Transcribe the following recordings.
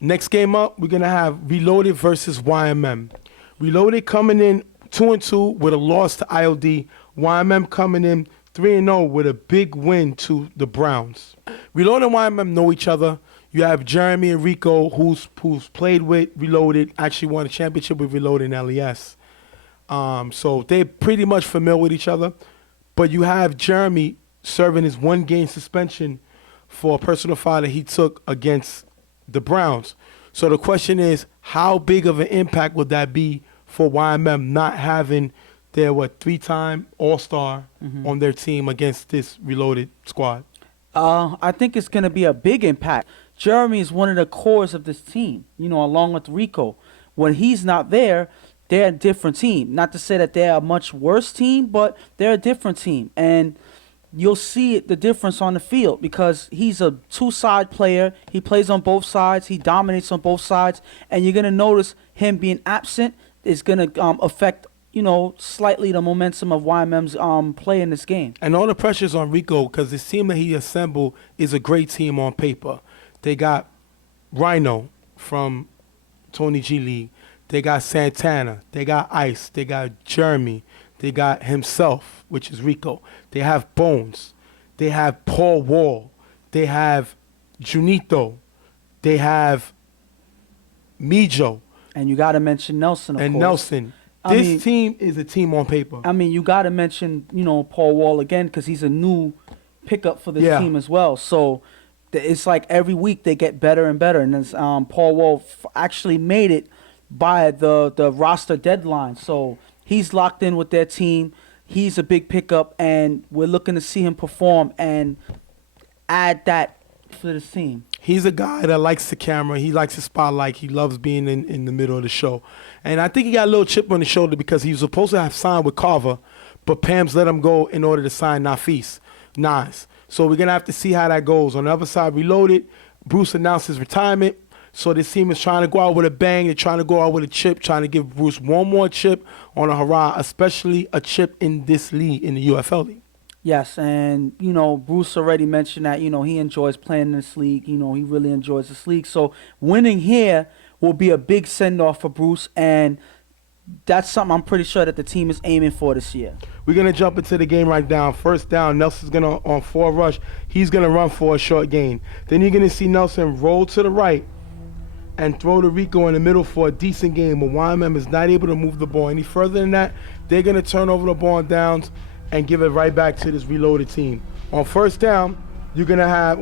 Next game up, we're going to have Reloaded versus YMM. Reloaded coming in 2-2 with a loss to IOD. YMM coming in 3-0 with a big win to the Browns. Reloaded and YMM know each other. You have Jeremy and Rico, who's played with Reloaded, actually won a championship with Reloaded in LES. So they're pretty much familiar with each other. But you have Jeremy serving his 1-game suspension for a personal foul that he took against the Browns. So the question is, how big of an impact would that be for YMM not having their, 3-time All-Star on their team against this Reloaded squad? I think it's going to be a big impact. Jeremy is one of the cores of this team, along with Rico. When he's not there, they're a different team. Not to say that they're a much worse team, but they're a different team. And you'll see the difference on the field because he's a two-side player. He plays on both sides. He dominates on both sides. And you're going to notice him being absent is going to affect, slightly the momentum of YMM's play in this game. And all the pressure's on Rico because this team that he assembled is a great team on paper. They got Rhino from Tony G League. They got Santana. They got Ice. They got Jeremy. They got himself, which is Rico. They have Bones. They have Paul Wall. They have Junito. They have Mijo. And you got to mention Nelson, of and course. Nelson. This team is a team on paper. I mean, you got to mention, Paul Wall again because he's a new pickup for this team as well. So it's like every week they get better and better. And this, Paul Wall actually made it by the roster deadline. So he's locked in with their team. He's a big pickup, and we're looking to see him perform and add that for this team. He's a guy that likes the camera. He likes the spotlight. He loves being in the middle of the show. And I think he got a little chip on his shoulder because he was supposed to have signed with Carver, but Pam's let him go in order to sign Nas. So we're going to have to see how that goes. On the other side, Reloaded, Bruce announced his retirement. So this team is trying to go out with a bang. They're trying to go out with a chip, trying to give Bruce one more chip on a hurrah, especially a chip in this league, in the UFL league. Yes, and, Bruce already mentioned that, he enjoys playing in this league. He really enjoys this league. So winning here will be a big send-off for Bruce, and that's something I'm pretty sure that the team is aiming for this year. We're going to jump into the game right now. First down, Nelson's going to, on 4 rush, he's going to run for a short gain. Then you're going to see Nelson roll to the right and throw to Rico in the middle for a decent game. But YMM is not able to move the ball any further than that. They're going to turn over the ball on downs and give it right back to this Reloaded team. On first down, you're going to have,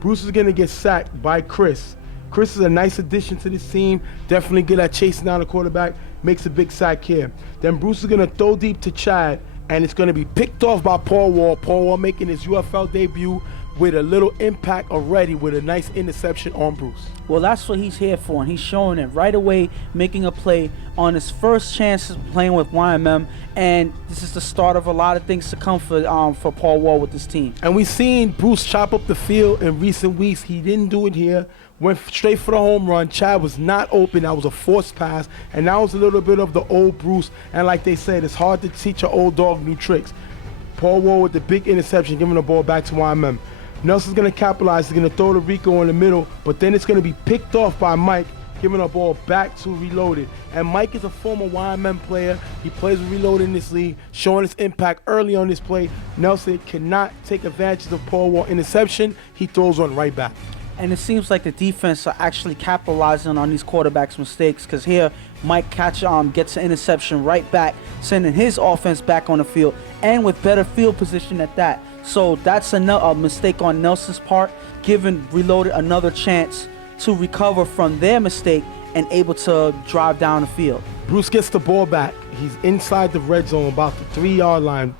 Bruce is going to get sacked by Chris. Chris is a nice addition to this team, definitely good at chasing down the quarterback, makes a big sack here. Then Bruce is going to throw deep to Chad, and it's going to be picked off by Paul Wall. Paul Wall making his UFL debut with a little impact already with a nice interception on Bruce. Well, that's what he's here for, and he's showing it right away, making a play on his first chance playing with YMM, and this is the start of a lot of things to come for Paul Wall with this team. And we've seen Bruce chop up the field in recent weeks. He didn't do it here. Went straight for the home run. Chad was not open. That was a forced pass, and that was a little bit of the old Bruce. And like they said, it's hard to teach an old dog new tricks. Paul Wall with the big interception, giving the ball back to YMM. Nelson's going to capitalize. He's going to throw to Rico in the middle, but then it's going to be picked off by Mike, giving the ball back to Reloaded. And Mike is a former YMM player. He plays with Reloaded in this league, showing his impact early on this play. Nelson cannot take advantage of Paul Wall interception. He throws one right back. And it seems like the defense are actually capitalizing on these quarterbacks' mistakes because here Mike gets an interception right back, sending his offense back on the field and with better field position at that. So that's a mistake on Nelson's part, giving Reloaded another chance to recover from their mistake and able to drive down the field. Bruce gets the ball back. He's inside the red zone, about the 3-yard line,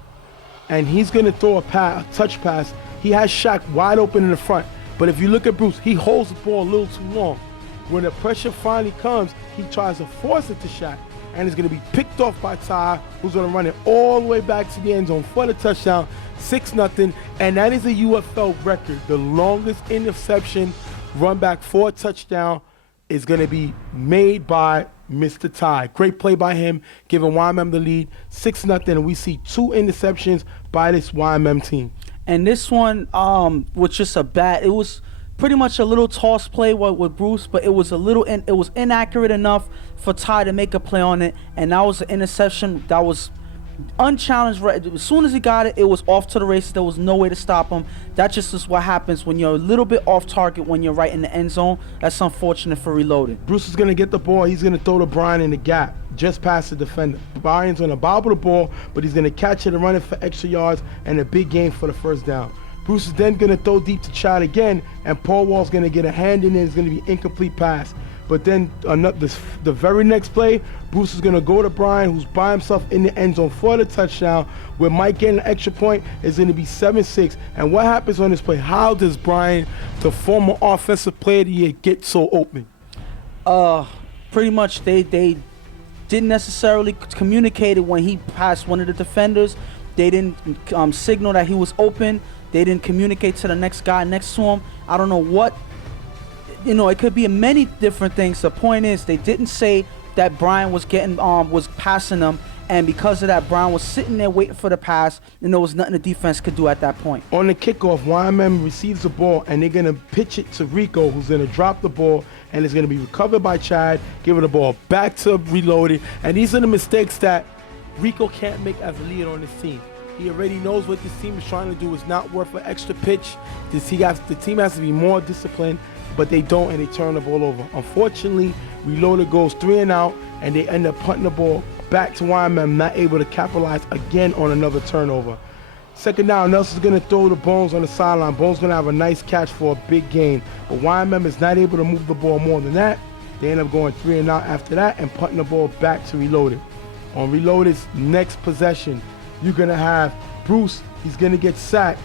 and he's going to throw a touch pass. He has Shaq wide open in the front. But if you look at Bruce, he holds the ball a little too long. When the pressure finally comes, he tries to force it to Shaq, and it's going to be picked off by Ty, who's going to run it all the way back to the end zone for the touchdown, 6-0, and that is a UFL record. The longest interception run back for a touchdown is going to be made by Mr. Ty. Great play by him, giving YMM the lead, 6-0, and we see 2 interceptions by this YMM team. And this one was just a bad. It was pretty much a little toss play with Bruce, but it was it was inaccurate enough for Ty to make a play on it, and that was an interception that was unchallenged. Right, as soon as he got it, it was off to the races. There was no way to stop him. That just is what happens when you're a little bit off target when you're right in the end zone. That's unfortunate for Reloaded. Bruce is going to get the ball. He's going to throw to Brian in the gap, just past the defender. Brian's going to bobble the ball, but he's going to catch it and run it for extra yards and a big gain for the first down. Bruce is then going to throw deep to Chad again, and Paul Wall's going to get a hand in it. It's going to be incomplete pass. But then the very next play, Bruce is going to go to Brian, who's by himself in the end zone for the touchdown, where Mike getting an extra point is going to be 7-6. And what happens on this play? How does Brian, the former offensive player of the year, get so open? Pretty much they didn't necessarily communicate it when he passed one of the defenders. They didn't signal that he was open. They didn't communicate to the next guy next to him. I don't know what. It could be many different things. The point is, they didn't say that Brian was was passing them, and because of that, Brian was sitting there waiting for the pass, and there was nothing the defense could do at that point. On the kickoff, YMM receives the ball, and they're gonna pitch it to Rico, who's gonna drop the ball, and it's gonna be recovered by Chad, giving the ball back to Reloaded. And these are the mistakes that Rico can't make as a leader on this team. He already knows what this team is trying to do is not worth an extra pitch. The team has to be more disciplined, but they don't, and they turn the ball over. Unfortunately, Reloaded goes 3 and out, and they end up punting the ball back to YMM, not able to capitalize again on another turnover. Second down, Nelson's going to throw the Bones on the sideline. Bones going to have a nice catch for a big gain, but YMM is not able to move the ball more than that. They end up going 3 and out after that and punting the ball back to Reloaded. On Reloaded's next possession, you're going to have Bruce. He's going to get sacked.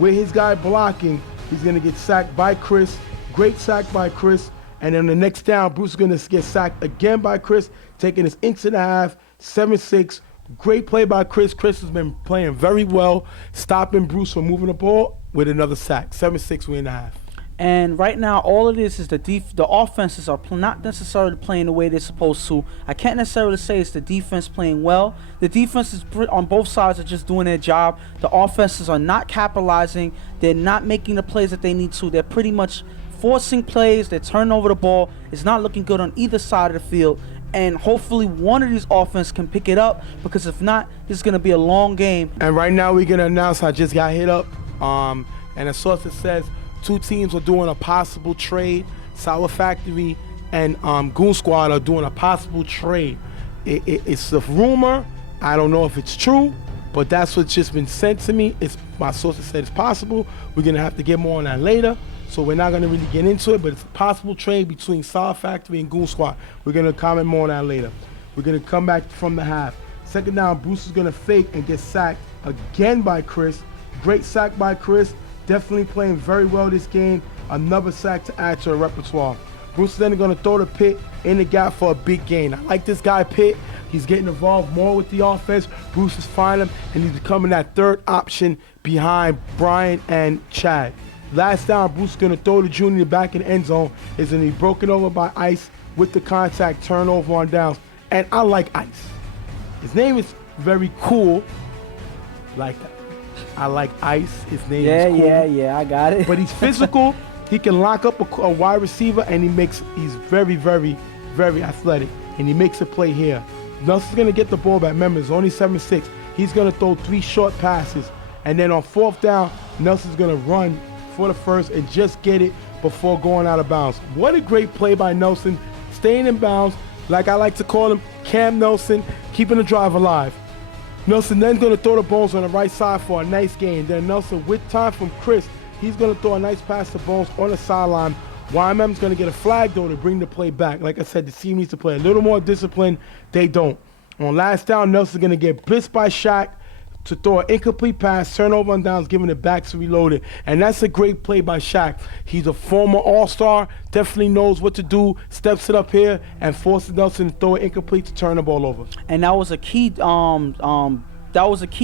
With his guy blocking, he's going to get sacked by Chris. Great sack by Chris. And then the next down, Bruce is going to get sacked again by Chris, taking us into the half, 7-6. Great play by Chris. Chris has been playing very well, stopping Bruce from moving the ball with another sack. 7-6, we're in the half. And right now, all it is the offenses are not necessarily playing the way they're supposed to. I can't necessarily say it's the defense playing well. The defenses on both sides are just doing their job. The offenses are not capitalizing. They're not making the plays that they need to. They're pretty much forcing plays. They're turning over the ball. It's not looking good on either side of the field. And hopefully one of these offenses can pick it up, because if not, this is going to be a long game. And right now we're going to announce I just got hit up. And a source that says 2 teams are doing a possible trade. Sour Factory and Goon Squad are doing a possible trade. It's a rumor. I don't know if it's true, but that's what's just been sent to me. My sources said it's possible. We're going to have to get more on that later. So we're not going to really get into it, but it's a possible trade between Sour Factory and Goon Squad. We're going to comment more on that later. We're going to come back from the half. Second down, Bruce is going to fake and get sacked again by Chris. Great sack by Chris. Definitely playing very well this game. Another sack to add to her repertoire. Bruce is then going to throw the Pitt in the gap for a big gain. I like this guy, Pitt. He's getting involved more with the offense. Bruce is finding him, and he's becoming that third option behind Brian and Chad. Last down, Bruce is going to throw the junior back in the end zone. It's going to be broken over by Ice with the contact turnover on downs. And I like Ice. His name is very cool. Like that. I like Ice. His name is cool. Yeah, I got it. But he's physical. He can lock up a wide receiver, and he's very, very, very athletic. And he makes a play here. Nelson's going to get the ball back. Remember, it's only 7-6. He's going to throw 3 short passes. And then on 4th down, Nelson's going to run for the first and just get it before going out of bounds. What a great play by Nelson, staying in bounds, like I like to call him, Cam Nelson, keeping the drive alive. Nelson then going to throw the Bones on the right side for a nice gain. Then Nelson, with time from Chris, he's going to throw a nice pass to Bones on the sideline. YMM's going to get a flag, though, to bring the play back. Like I said, the team needs to play a little more discipline. They don't. On last down, Nelson's going to get blitzed by Shaq to throw an incomplete pass, turnover on downs, giving it back to Reloaded. And that's a great play by Shaq. He's a former All-Star, definitely knows what to do, steps it up here, and forces Nelson to throw it incomplete to turn the ball over. And that was a key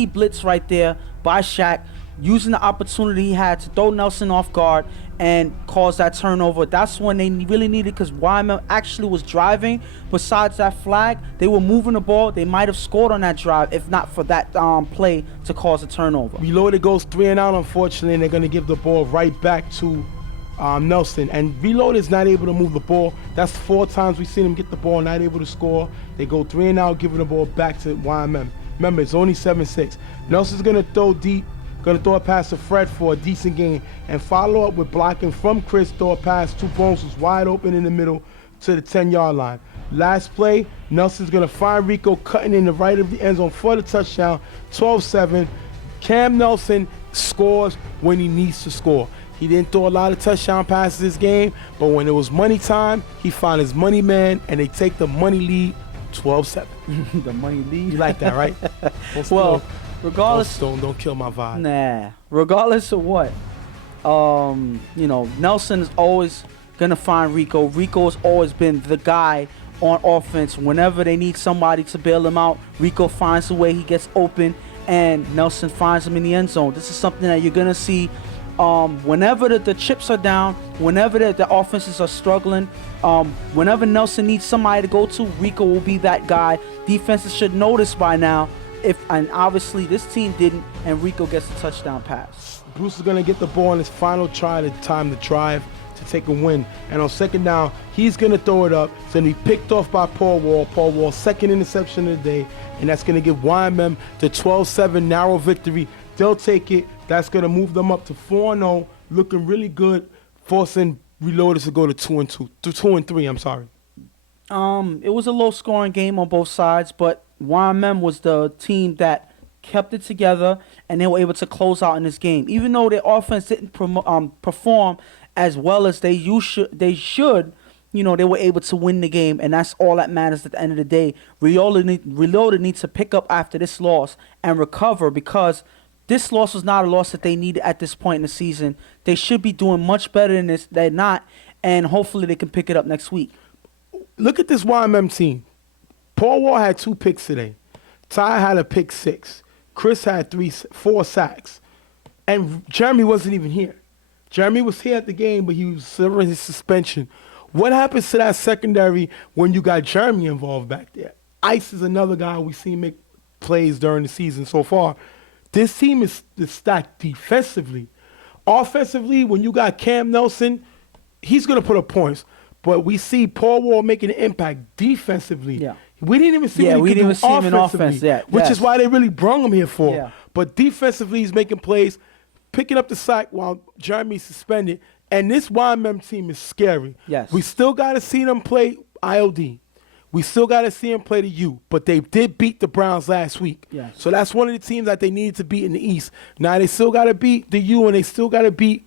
blitz right there by Shaq, using the opportunity he had to throw Nelson off guard and cause that turnover. That's when they really needed, because YMM actually was driving. Besides that flag, they were moving the ball. They might have scored on that drive if not for that play to cause a turnover. Reloaded goes 3 and out, unfortunately, and they're going to give the ball right back to Nelson. And Reloaded's not able to move the ball. That's 4 times we've seen him get the ball, not able to score. They go 3 and out, giving the ball back to YMM. Remember, it's only 7-6. Nelson's going to throw deep, going to throw a pass to Fred for a decent gain, and follow up with blocking from Chris, throw a pass to Bones, who's wide open in the middle to the 10-yard line. Last play, Nelson's going to find Rico cutting in the right of the end zone for the touchdown, 12-7. Cam Nelson scores when he needs to score. He didn't throw a lot of touchdown passes this game, but when it was money time, he found his money man, and they take the money lead 12-7. The money lead. You like that, right? Well, regardless. Don't kill my vibe. Nah. Regardless of what, Nelson is always gonna find Rico. Rico's always been the guy on offense. Whenever they need somebody to bail him out, Rico finds a way. He gets open, and Nelson finds him in the end zone. This is something that you're gonna see. Whenever the chips are down, whenever the offenses are struggling, whenever Nelson needs somebody to go to, Rico will be that guy. Defenses should notice by now. And obviously this team didn't, and Rico gets a touchdown pass. Bruce is going to get the ball on his final try to time the drive to take a win. And on second down, he's going to throw it up. It's going to be picked off by Paul Wall. Paul Wall, second interception of the day. And that's going to give YMM the 12-7 narrow victory. They'll take it. That's going to move them up to 4-0, looking really good, forcing Reloaders to go to 2-3. I'm sorry. It was a low-scoring game on both sides, but YMM was the team that kept it together, and they were able to close out in this game. Even though their offense didn't perform as well as they should, they were able to win the game, and that's all that matters at the end of the day. Reloaded needs to pick up after this loss and recover, because this loss was not a loss that they needed at this point in the season. They should be doing much better than this. They're not, and hopefully they can pick it up next week. Look at this YMM team. Paul Wall had 2 picks today. Ty had a pick 6. Chris had 4 sacks. And Jeremy wasn't even here. Jeremy was here at the game, but he was serving his suspension. What happens to that secondary when you got Jeremy involved back there? Ice is another guy we've seen make plays during the season so far. This team is stacked defensively. Offensively, when you got Cam Nelson, he's going to put up points. But we see Paul Wall making an impact defensively. Yeah. We didn't even see what he could do see him in offense yet. Which is why they really brung him here for. Yeah. But defensively, he's making plays, picking up the sack while Jeremy's suspended. And this YMM team is scary. Yes. We still got to see them play IOD. We still got to see them play the U. But they did beat the Browns last week. Yes. So that's one of the teams that they needed to beat in the East. Now they still got to beat the U, and they still got to beat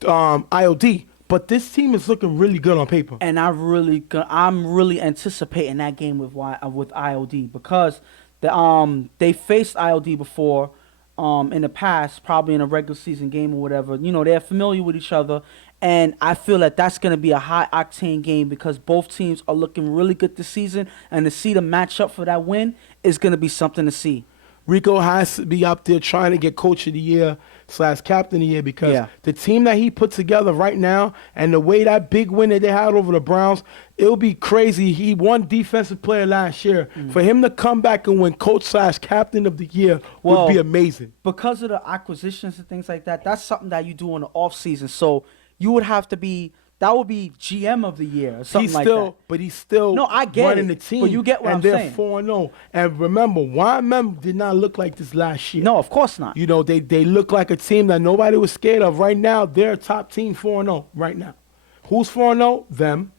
IOD. But this team is looking really good on paper. And I'm really anticipating that game with IOD, because they faced IOD before in the past, probably in a regular season game or whatever. They're familiar with each other, and I feel that that's going to be a high octane game, because both teams are looking really good this season, and to see them match up for that win is going to be something to see. Rico has to be up there trying to get Coach of the Year / Captain of the Year, because the team that he put together right now and the way that big win that they had over the Browns, it'll be crazy. He won Defensive Player last year. For him to come back and win Coach / Captain of the Year would be amazing. Because of the acquisitions and things like that, that's something that you do in the offseason. So you would have to be – that would be GM of the Year or something like that. But he's still running the team. But you get what I'm saying. And they're 4-0. And remember, YMM did not look like this last year. No, of course not. They look like a team that nobody was scared of. Right now, they're a top team 4-0 right now. Who's 4-0? Them.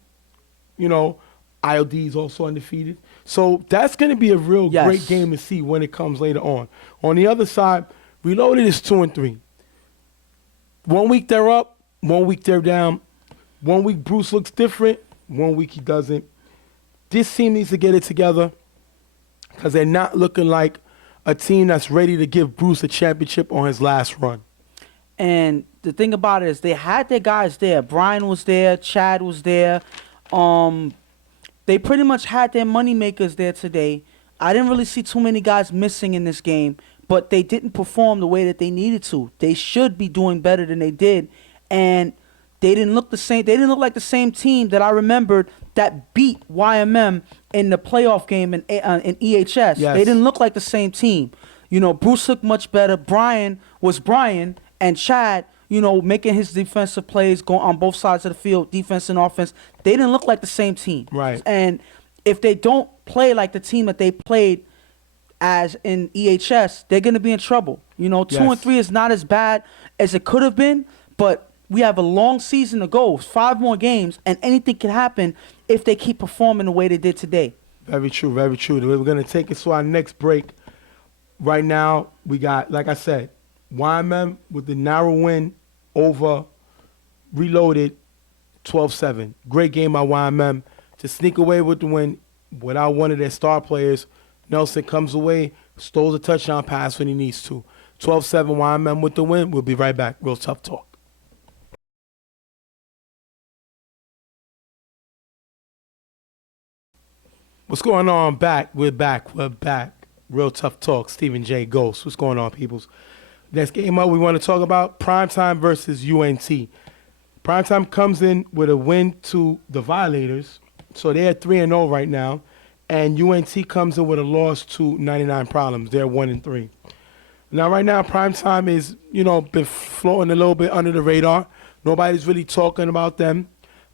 IOD is also undefeated. So that's going to be a real great game to see when it comes later on. On the other side, Reloaded is 2-3. 1 week they're up, 1 week they're down. 1 week Bruce looks different, 1 week he doesn't. This team needs to get it together, because they're not looking like a team that's ready to give Bruce a championship on his last run. And the thing about it is they had their guys there. Brian was there. Chad was there. They pretty much had their moneymakers there today. I didn't really see too many guys missing in this game, but they didn't perform the way that they needed to. They should be doing better than they did. And they didn't look the same. They didn't look like the same team that I remembered that beat YMM in the playoff game in EHS. Yes. They didn't look like the same team. Bruce looked much better. Brian was Brian, and Chad, making his defensive plays, going on both sides of the field, defense and offense. They didn't look like the same team. Right. And if they don't play like the team that they played as in EHS, they're going to be in trouble. 2-3 is not as bad as it could have been, but we have a long season to go, 5 more games, and anything can happen if they keep performing the way they did today. Very true, very true. We're going to take it to our next break. Right now, we got, like I said, YMM with the narrow win over Reloaded 12-7. Great game by YMM to sneak away with the win without one of their star players. Nelson comes away, stoles a touchdown pass when he needs to. 12-7 YMM with the win. We'll be right back. Real Tough Talk. What's going on? We're back. Real Tough Talk. Stephen J. Ghost. What's going on, peoples? Next game up, we want to talk about Primetime versus UNT. Primetime comes in with a win to the Violators, so they're 3-0 right now, and UNT comes in with a loss to 99 Problems. They're 1-3. Now, right now, Primetime is, been floating a little bit under the radar. Nobody's really talking about them.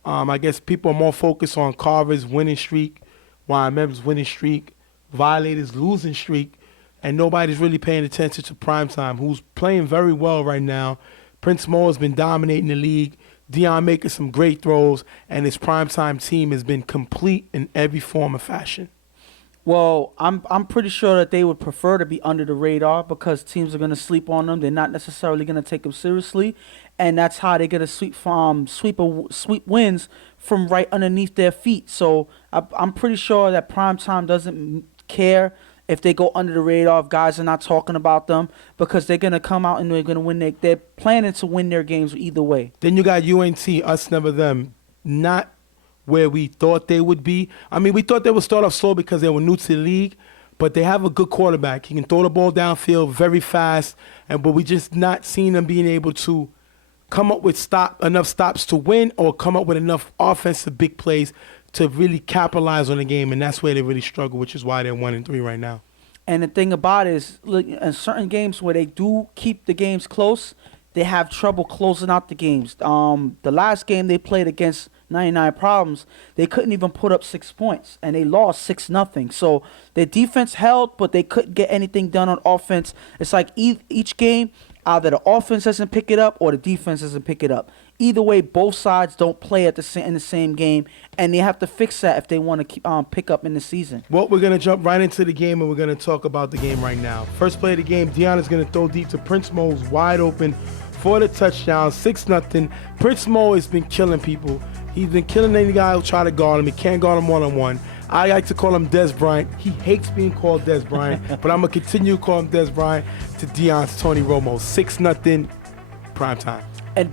I guess people are more focused on Carver's winning streak, YMM's winning streak, Violators losing streak, and nobody's really paying attention to Primetime, who's playing very well right now. Prince Mo has been dominating the league. Dion making some great throws, and his Primetime team has been complete in every form of fashion. Well, I'm pretty sure that they would prefer to be under the radar because teams are going to sleep on them. They're not necessarily going to take them seriously, and that's how they're going to sweep wins from right underneath their feet. So I'm pretty sure that Primetime doesn't care if they go under the radar, if guys are not talking about them, because they're going to come out and they're going to win. They're planning to win their games either way. Then you got UNT, us never them, not where we thought they would be. I mean, we thought they would start off slow because they were new to the league, but they have a good quarterback. He can throw the ball downfield very fast, but we just not seeing them being able to come up with enough stops to win or come up with enough offensive big plays to really capitalize on the game, and that's where they really struggle, which is why they're 1-3 right now. And the thing about it is, look, in certain games where they do keep the games close, they have trouble closing out the games. The last game they played against 99 Problems, they couldn't even put up 6 points, and they lost 6-0. So their defense held, but they couldn't get anything done on offense. It's like each game, either the offense doesn't pick it up or the defense doesn't pick it up. Either way, both sides don't play in the same game, and they have to fix that if they want to pick up in the season. Well, we're going to jump right into the game, and we're going to talk about the game right now. First play of the game, Dion is going to throw deep to Prince Mo, who's wide open for the touchdown, 6-0. Prince Mo has been killing people. He's been killing any guy who try to guard him. He can't guard him one-on-one. I like to call him Des Bryant. He hates being called Des Bryant, but I'm going to continue to call him Des Bryant to Dion's Tony Romo. 6-0, Primetime.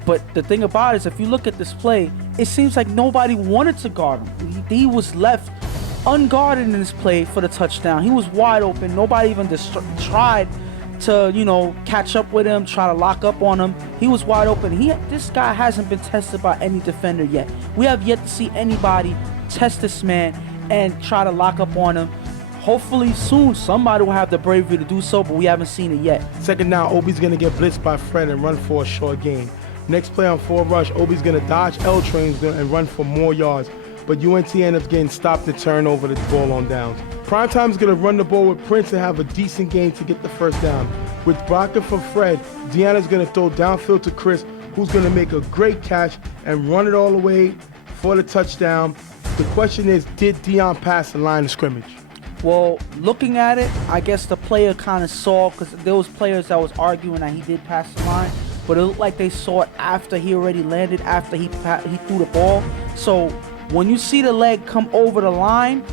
But the thing about it is, if you look at this play, it seems like nobody wanted to guard him. He was left unguarded in this play for the touchdown. He was wide open. Nobody even tried to, catch up with him, try to lock up on him. He was wide open. This guy hasn't been tested by any defender yet. We have yet to see anybody test this man and try to lock up on him. Hopefully soon somebody will have the bravery to do so, but we haven't seen it yet. Second down, Obi's going to get blitzed by Fred and run for a short gain. Next play on 4 rush, Obi's going to dodge L-trains and run for more yards, but UNT ends up getting stopped and turn over the ball on downs. Primetime's going to run the ball with Prince and have a decent game to get the first down. With blocking from Fred, Deanna's going to throw downfield to Chris, who's going to make a great catch and run it all the way for the touchdown. The question is, did Dion pass the line of scrimmage? Well, looking at it, I guess the player kind of saw, because there was players that was arguing that he did pass the line, but it looked like they saw it after he already landed, after he threw the ball. So when you see the leg come over the line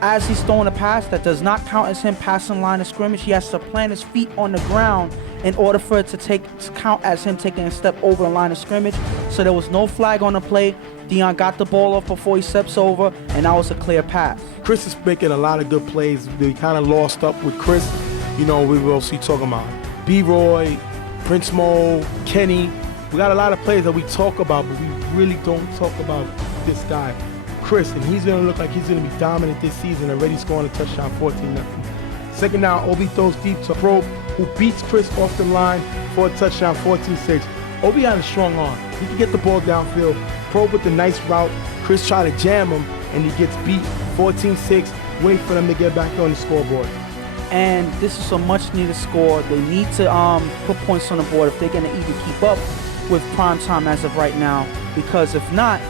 as he's throwing a pass, that does not count as him passing the line of scrimmage. He has to plant his feet on the ground in order for it to count as him taking a step over the line of scrimmage. So there was no flag on the play. Dion got the ball off before he steps over, and that was a clear pass. Chris is making a lot of good plays. They kind of lost up with Chris. We will see talking about B-Roy, Prince Mo, Kenny. We got a lot of players that we talk about, but we really don't talk about this guy, Chris, and he's going to look like he's going to be dominant this season, already scoring a touchdown, 14-0. Second down, Obi throws deep to Probe, who beats Chris off the line for a touchdown, 14-6. Obi had a strong arm. He could get the ball downfield, probe with the nice route. Chris tried to jam him, and he gets beat 14-6. Wait for them to get back on the scoreboard. And this is a much-needed score. They need to put points on the board if they're going to even keep up with prime time as of right now. Because if not,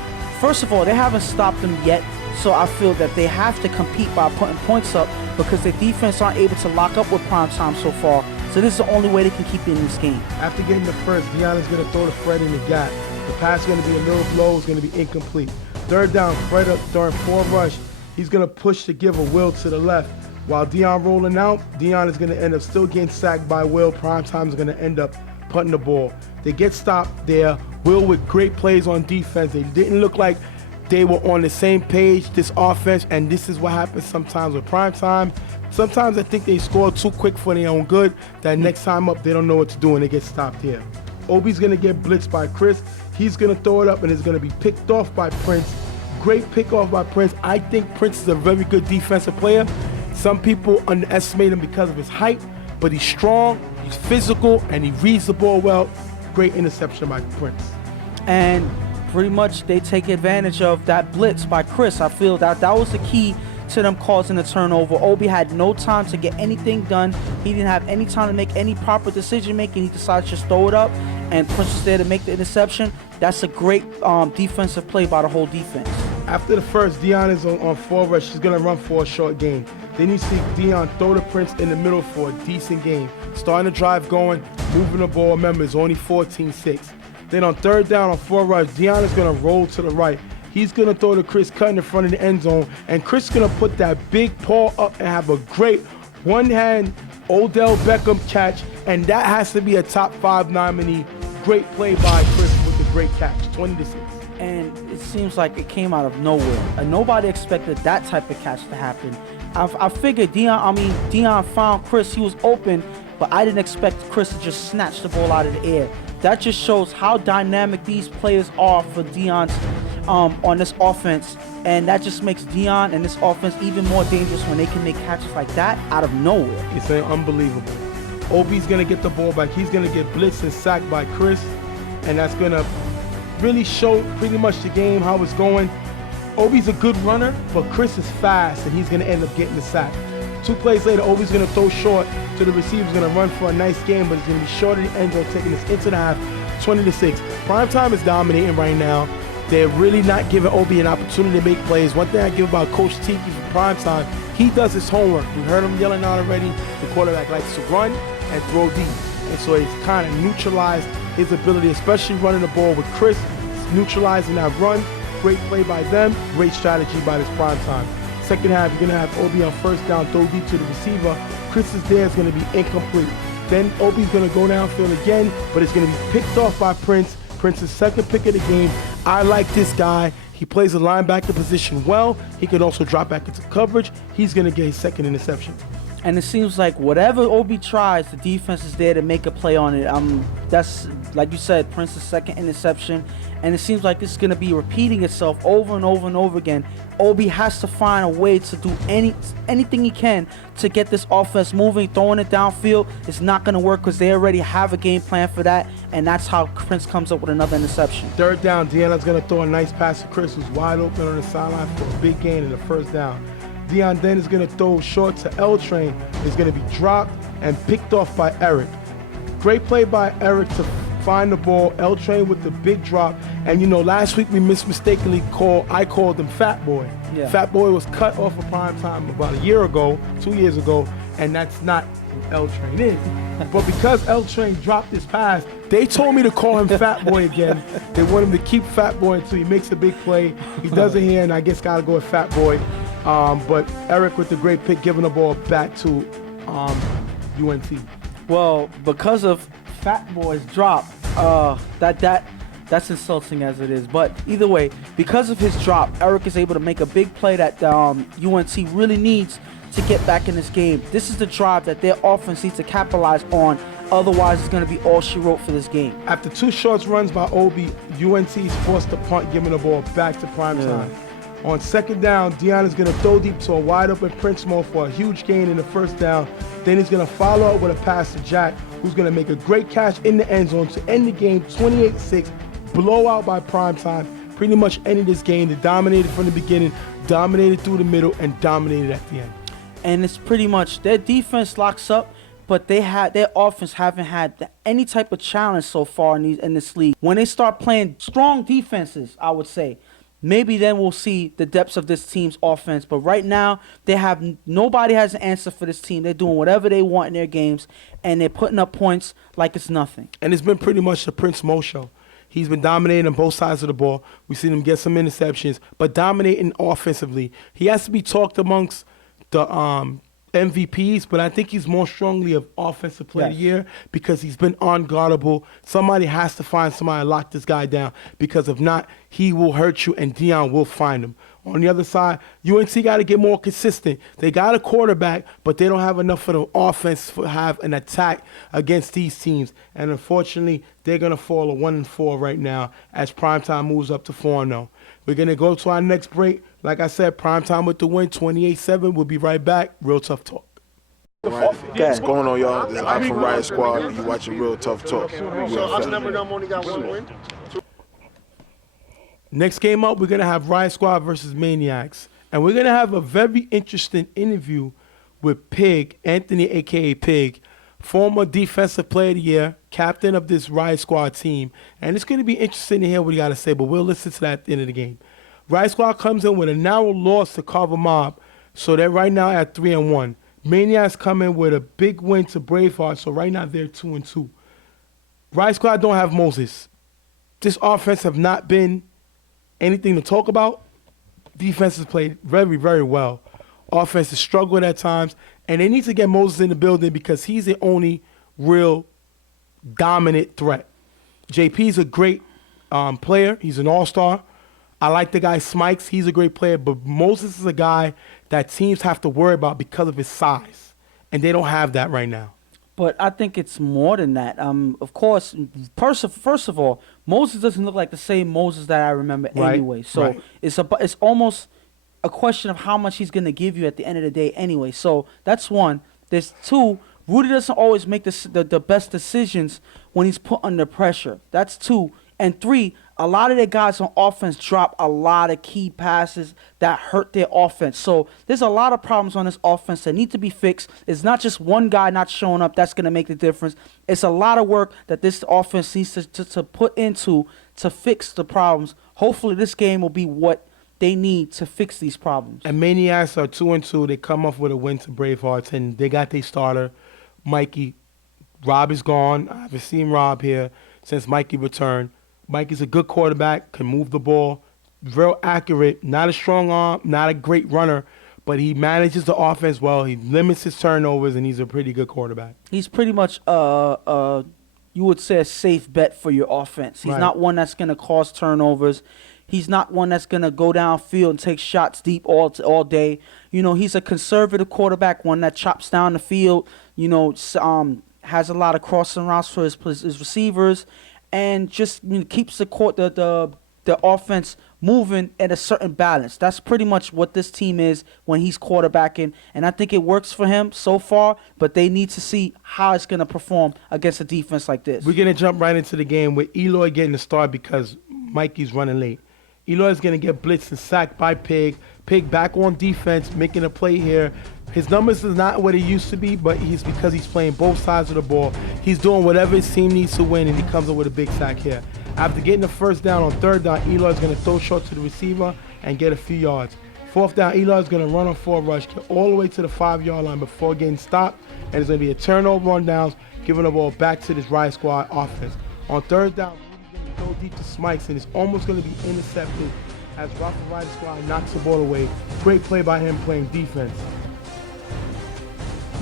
first of all, they haven't stopped them yet. So I feel that they have to compete by putting points up because their defense aren't able to lock up with prime time so far. So this is the only way they can keep in this game. After getting the first, Deion is going to throw to Fred in the gap. The pass is going to be a little low. It's going to be incomplete. Third down, Fred up during 4 rush. He's going to push to give a Will to the left. While Deion rolling out, Deion is going to end up still getting sacked by Will. Primetime is going to end up punting the ball. They get stopped there. Will with great plays on defense. They didn't look like they were on the same page, this offense, and this is what happens sometimes with primetime. Sometimes I think they score too quick for their own good. That next time up, they don't know what to do and they get stopped here. Obi's going to get blitzed by Chris. He's going to throw it up and it's going to be picked off by Prince. Great pick off by Prince. I think Prince is a very good defensive player. Some people underestimate him because of his height, but he's strong, he's physical, and he reads the ball well. Great interception by Prince. And pretty much they take advantage of that blitz by Chris. I feel that was the key to them causing a turnover. Obi had no time to get anything done. He didn't have any time to make any proper decision making. He decided to just throw it up, and Prince was there to make the interception. That's a great defensive play by the whole defense. After the first, Deion is on 4 rush. He's going to run for a short gain. Then you see Deion throw to Prince in the middle for a decent game. Starting the drive going, moving the ball. Remember, it's only 14-6. Then on third down on 4 rush, Deion is going to roll to the right. He's going to throw to Chris cutting in front of the end zone. And Chris is going to put that big paw up and have a great one-hand Odell Beckham catch. And that has to be a top 5 nominee. Great play by Chris with a great catch, 20-6. And it seems like it came out of nowhere. And nobody expected that type of catch to happen. I figured Deion found Chris. He was open, but I didn't expect Chris to just snatch the ball out of the air. That just shows how dynamic these players are for Deion's on this offense. And that just makes Deion and this offense even more dangerous when they can make catches like that out of nowhere. It's unbelievable. Obi's going to get the ball back. He's going to get blitzed and sacked by Chris. And that's going to really show pretty much the game, how it's going. Obi's a good runner, but Chris is fast, and he's going to end up getting the sack. 2 plays later, Obi's going to throw short to the receiver. He's going to run for a nice game, but it's going to be short of the end zone, taking us into the half, 20-6. Primetime is dominating right now. They're really not giving Obi an opportunity to make plays. One thing I give about Coach Tiki for primetime, he does his homework. We heard him yelling out already. The quarterback likes to run and throw deep. And so he's kind of neutralized his ability, especially running the ball with Chris, neutralizing that run. Great play by them, great strategy by this prime time. Second half, you're going to have Obi on first down, throw deep to the receiver. Chris is there, it's going to be incomplete. Then Obi's going to go downfield again, but it's going to be picked off by Prince. Prince's second pick of the game. I like this guy. He plays the linebacker position well. He can also drop back into coverage. He's going to get his second interception. And it seems like whatever Obi tries, the defense is there to make a play on it. That's, like you said, Prince's second interception. And it seems like this is going to be repeating itself over and over and over again. Obi has to find a way to do anything he can to get this offense moving. Throwing it downfield is not going to work because they already have a game plan for that. And that's how Prince comes up with another interception. Third down, Deion's going to throw a nice pass to Chris, who's wide open on the sideline for a big gain in the first down. Deion then is going to throw short to L-Train. It's going to be dropped and picked off by Eric. Great play by Eric to find the ball. L-Train with the big drop. And, you know, last week we mistakenly called him Fat Boy. Yeah. Fat Boy was cut off of primetime about 2 years ago, and that's not who L-Train is. But because L-Train dropped his pass, they told me to call him Fat Boy again. They want him to keep Fat Boy until he makes a big play. He does it here, and I guess got to go with Fat Boy. But Eric with the great pick, giving the ball back to UNT. Well, because of Fat Boy's drop, that's insulting as it is. But either way, because of his drop, Eric is able to make a big play that UNT really needs to get back in this game. This is the drive that their offense needs to capitalize on. Otherwise, it's going to be all she wrote for this game. After 2 short runs by Obi, UNT is forced to punt, giving the ball back to primetime. On second down, Deion is going to throw deep to a wide open Prince Mo for a huge gain in the first down. Then he's going to follow up with a pass to Jack, who's going to make a great catch in the end zone to end the game 28-6, blowout by primetime. Pretty much ended this game. They dominated from the beginning, dominated through the middle, and dominated at the end. And it's pretty much their defense locks up, but their offense haven't had any type of challenge so far in this league. When they start playing strong defenses, I would say, maybe then we'll see the depths of this team's offense. But right now, nobody has an answer for this team. They're doing whatever they want in their games, and they're putting up points like it's nothing. And it's been pretty much the Prince Mo show. He's been dominating on both sides of the ball. We've seen him get some interceptions, but dominating offensively. He has to be talked amongst the MVPs, but I think he's more strongly of Offensive Player of the Year because he's been unguardable. Somebody has to find somebody to lock this guy down because if not, he will hurt you and Deion will find him. On the other side, UNC got to get more consistent. They got a quarterback, but they don't have enough of the offense to have an attack against these teams. And unfortunately, they're going to fall a 1-4 right now as primetime moves up to 4-0. We're going to go to our next break. Like I said, primetime with the win, 28-7. We'll be right back. Real Tough Talk. Right. What's going on, y'all? This is I'm from Riot Squad. You watching Real Tough Talk. only got one win. Next game up, we're going to have Riot Squad versus Maniacs. And we're going to have a very interesting interview with Pig, Anthony, a.k.a. Pig, former Defensive Player of the Year, captain of this Riot Squad team. And it's going to be interesting to hear what he got to say, but we'll listen to that at the end of the game. Riot Squad comes in with a narrow loss to Carver Mob, so they're right now at 3-1. Maniacs come in with a big win to Braveheart, so right now they're 2-2. Riot Squad don't have Moses. This offense have not been anything to talk about. Defense has played very, very well. Offense has struggled at times, and they need to get Moses in the building because he's the only real dominant threat. JP's a great player. He's an all-star. I like the guy Smikes. He's a great player, but Moses is a guy that teams have to worry about because of his size, and they don't have that right now. But I think it's more than that. Of course, first of all, Moses doesn't look like the same Moses that I remember anyway. So it's almost a question of how much he's going to give you at the end of the day anyway. So that's one. There's two. Rudy doesn't always make the best decisions when he's put under pressure. That's two. And three, a lot of their guys on offense drop a lot of key passes that hurt their offense. So there's a lot of problems on this offense that need to be fixed. It's not just one guy not showing up that's going to make the difference. It's a lot of work that this offense needs to put into to fix the problems. Hopefully this game will be what they need to fix these problems. And Maniacs are 2-2. They come off with a win to Bravehearts, and they got their starter, Mikey. Rob is gone. I haven't seen Rob here since Mikey returned. Mikey's a good quarterback, can move the ball, real accurate, not a strong arm, not a great runner, but he manages the offense well. He limits his turnovers, and he's a pretty good quarterback. He's pretty much, you would say, a safe bet for your offense. He's not one that's going to cause turnovers. He's not one that's going to go downfield and take shots deep all day. You know, he's a conservative quarterback, one that chops down the field, you know, has a lot of crossing routes for his receivers, and just keeps the offense moving at a certain balance. That's pretty much what this team is when he's quarterbacking, and I think it works for him so far, but they need to see how it's going to perform against a defense like this. We're going to jump right into the game with Eloy getting the start because Mikey's running late. Eloy's going to get blitzed and sacked by Pig. Pig back on defense, making a play here. His numbers is not what it used to be, but because he's playing both sides of the ball. He's doing whatever his team needs to win, and he comes up with a big sack here. After getting the first down on third down, Eloy's going to throw short to the receiver and get a few yards. Fourth down, Eloy's going to run on forward rush, get all the way to the 5-yard line before getting stopped, and it's going to be a turnover on downs, giving the ball back to this Riot Squad offense. On third down, Rudy's going to throw deep to Smikes, and it's almost going to be intercepted as Riot Squad knocks the ball away. Great play by him playing defense.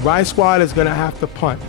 Riot Squad is going to have to punt.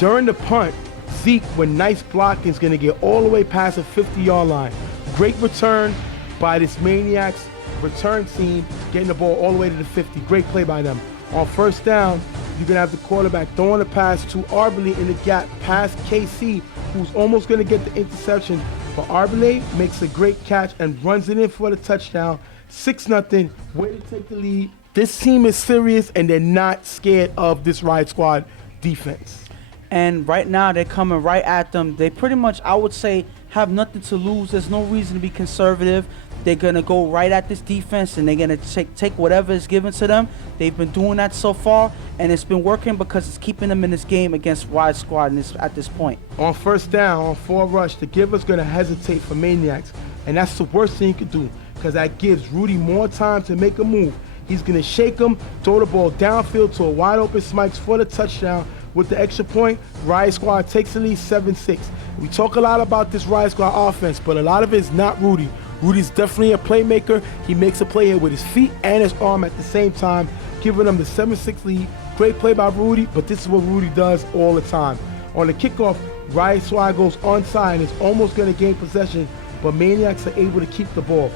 During the punt, Zeke, with nice blocking, is going to get all the way past the 50-yard line. Great return by this Maniacs return team, getting the ball all the way to the 50. Great play by them. On first down, you're going to have the quarterback throwing a pass to Arbolé in the gap past KC, who's almost going to get the interception. But Arbolé makes a great catch and runs it in for the touchdown. 6-0. Way to take the lead. This team is serious, and they're not scared of this Riot Squad defense. And right now, they're coming right at them. They pretty much, I would say, have nothing to lose. There's no reason to be conservative. They're going to go right at this defense, and they're going to take whatever is given to them. They've been doing that so far, and it's been working because it's keeping them in this game against Riot Squad at this point. On first down, on 4 rush, the giver's going to hesitate for Maniacs, and that's the worst thing you could do because that gives Rudy more time to make a move. He's going to shake him, throw the ball downfield to a wide open Smikes for the touchdown. With the extra point, Riot Squad takes the lead 7-6. We talk a lot about this Riot Squad offense, but a lot of it is not Rudy. Rudy's definitely a playmaker. He makes a play here with his feet and his arm at the same time, giving them the 7-6 lead. Great play by Rudy, but this is what Rudy does all the time. On the kickoff, Riot Squad goes onside and is almost going to gain possession, but Maniacs are able to keep the ball.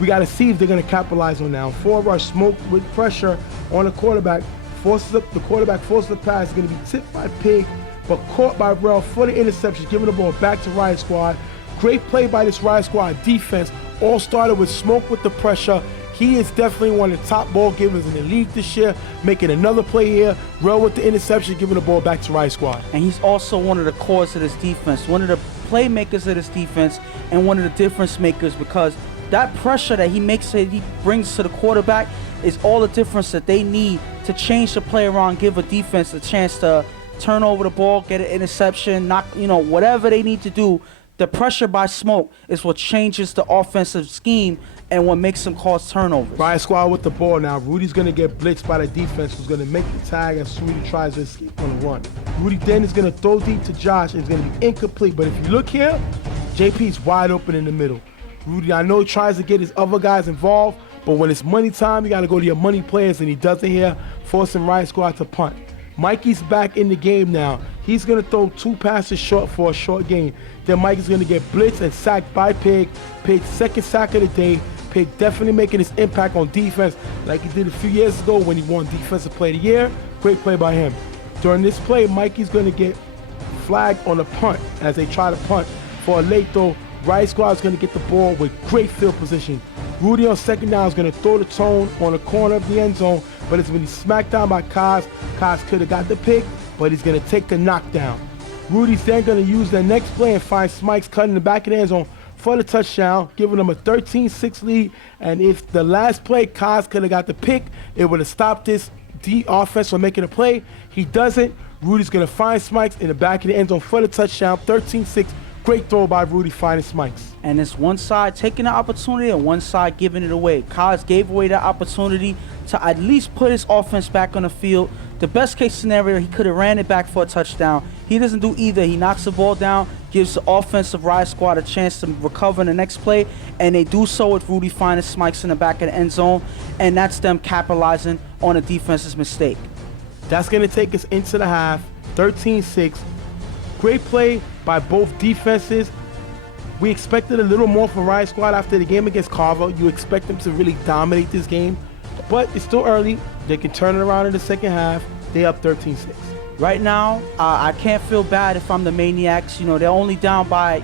We got to see if they're going to capitalize on that. 4 rush, Smoke with pressure on the quarterback. The quarterback forces the pass. It's going to be tipped by Pig, but caught by Rel for the interception, giving the ball back to Riot Squad. Great play by this Riot Squad defense. All started with Smoke with the pressure. He is definitely one of the top ball givers in the league this year, making another play here. Rel with the interception, giving the ball back to Riot Squad. And he's also one of the cores of this defense, one of the playmakers of this defense, and one of the difference makers, because that pressure that he makes, that he brings to the quarterback, is all the difference that they need to change the play around, give a defense a chance to turn over the ball, get an interception, knock, whatever they need to do. The pressure by Smoke is what changes the offensive scheme and what makes them cause turnovers. Riot Squad with the ball now. Rudy's going to get blitzed by the defense, who's going to make the tag as Rudy tries to escape on the run. Rudy then is going to throw deep to Josh, and it's going to be incomplete. But if you look here, JP's wide open in the middle. Rudy, I know, he tries to get his other guys involved, but when it's money time, you got to go to your money players, and he does it here, forcing Riot Squad to punt. Mikey's back in the game now. He's going to throw 2 passes short for a short gain. Then Mikey's going to get blitzed and sacked by Pig. Pig's second sack of the day. Pig definitely making his impact on defense like he did a few years ago when he won Defensive Player of the Year. Great play by him. During this play, Mikey's going to get flagged on a punt as they try to punt for a late throw. Riot Squad is going to get the ball with great field position. Rudy on second down is going to throw the tone on the corner of the end zone, but it's going to be smacked down by Kaz. Kaz could have got the pick, but he's going to take the knockdown. Rudy's then going to use the next play and find Smikes cutting the back of the end zone for the touchdown, giving them a 13-6 lead. And if the last play, Kaz could have got the pick, it would have stopped this offense from making a play. He doesn't. Rudy's going to find Smikes in the back of the end zone for the touchdown, 13-6. Great throw by Rudy finding Smikes. And it's one side taking the opportunity and one side giving it away. Kaz gave away that opportunity to at least put his offense back on the field. The best case scenario, he could have ran it back for a touchdown. He doesn't do either. He knocks the ball down, gives the offensive Riot Squad a chance to recover in the next play, and they do so with Rudy finding Smikes in the back of the end zone, and that's them capitalizing on a defense's mistake. That's going to take us into the half, 13-6. Great play by both defenses. We expected a little more from Riot Squad after the game against Carver. You expect them to really dominate this game, but it's still early. They can turn it around in the second half. They up 13-6. Right now, I can't feel bad if I'm the Maniacs. They're only down by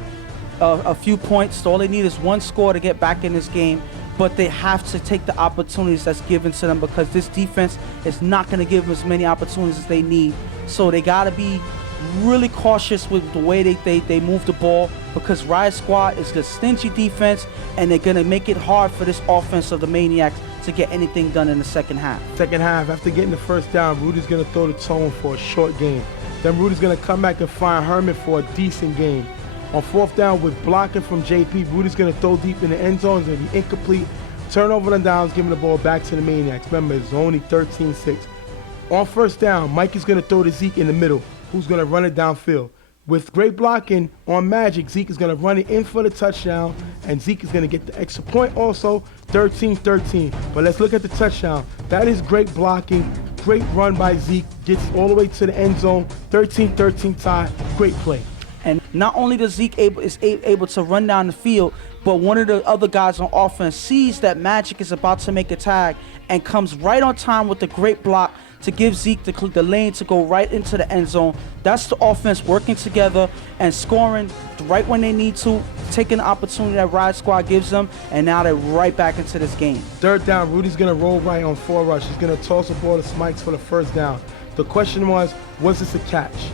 a few points, so all they need is one score to get back in this game. But they have to take the opportunities that's given to them because this defense is not going to give them as many opportunities as they need. So they got to be really cautious with the way they move the ball because Riot Squad is a stingy defense, and they're going to make it hard for this offense of the Maniacs to get anything done in the second half. Second half, after getting the first down, Rudy's going to throw the tone for a short game. Then Rudy's going to come back and find Herman for a decent game. On fourth down with blocking from JP, Rudy's going to throw deep in the end zone. It's going to be incomplete. Turnover and downs, giving the ball back to the Maniacs. Remember, it's only 13-6. On first down, Mikey's going to throw to Zeke in the middle, who's going to run it downfield. With great blocking on Magic, Zeke is going to run it in for the touchdown, and Zeke is going to get the extra point also, 13-13. But let's look at the touchdown. That is great blocking, great run by Zeke, gets all the way to the end zone, 13-13 tie, great play. And not only does Zeke able to run down the field, but one of the other guys on offense sees that Magic is about to make a tag and comes right on time with a great block to give Zeke the lane to go right into the end zone. That's the offense working together and scoring right when they need to, taking the opportunity that Riot Squad gives them, and now they're right back into this game. Third down, Rudy's going to roll right on 4 rush. He's going to toss the ball to Smikes for the first down. The question was this a catch?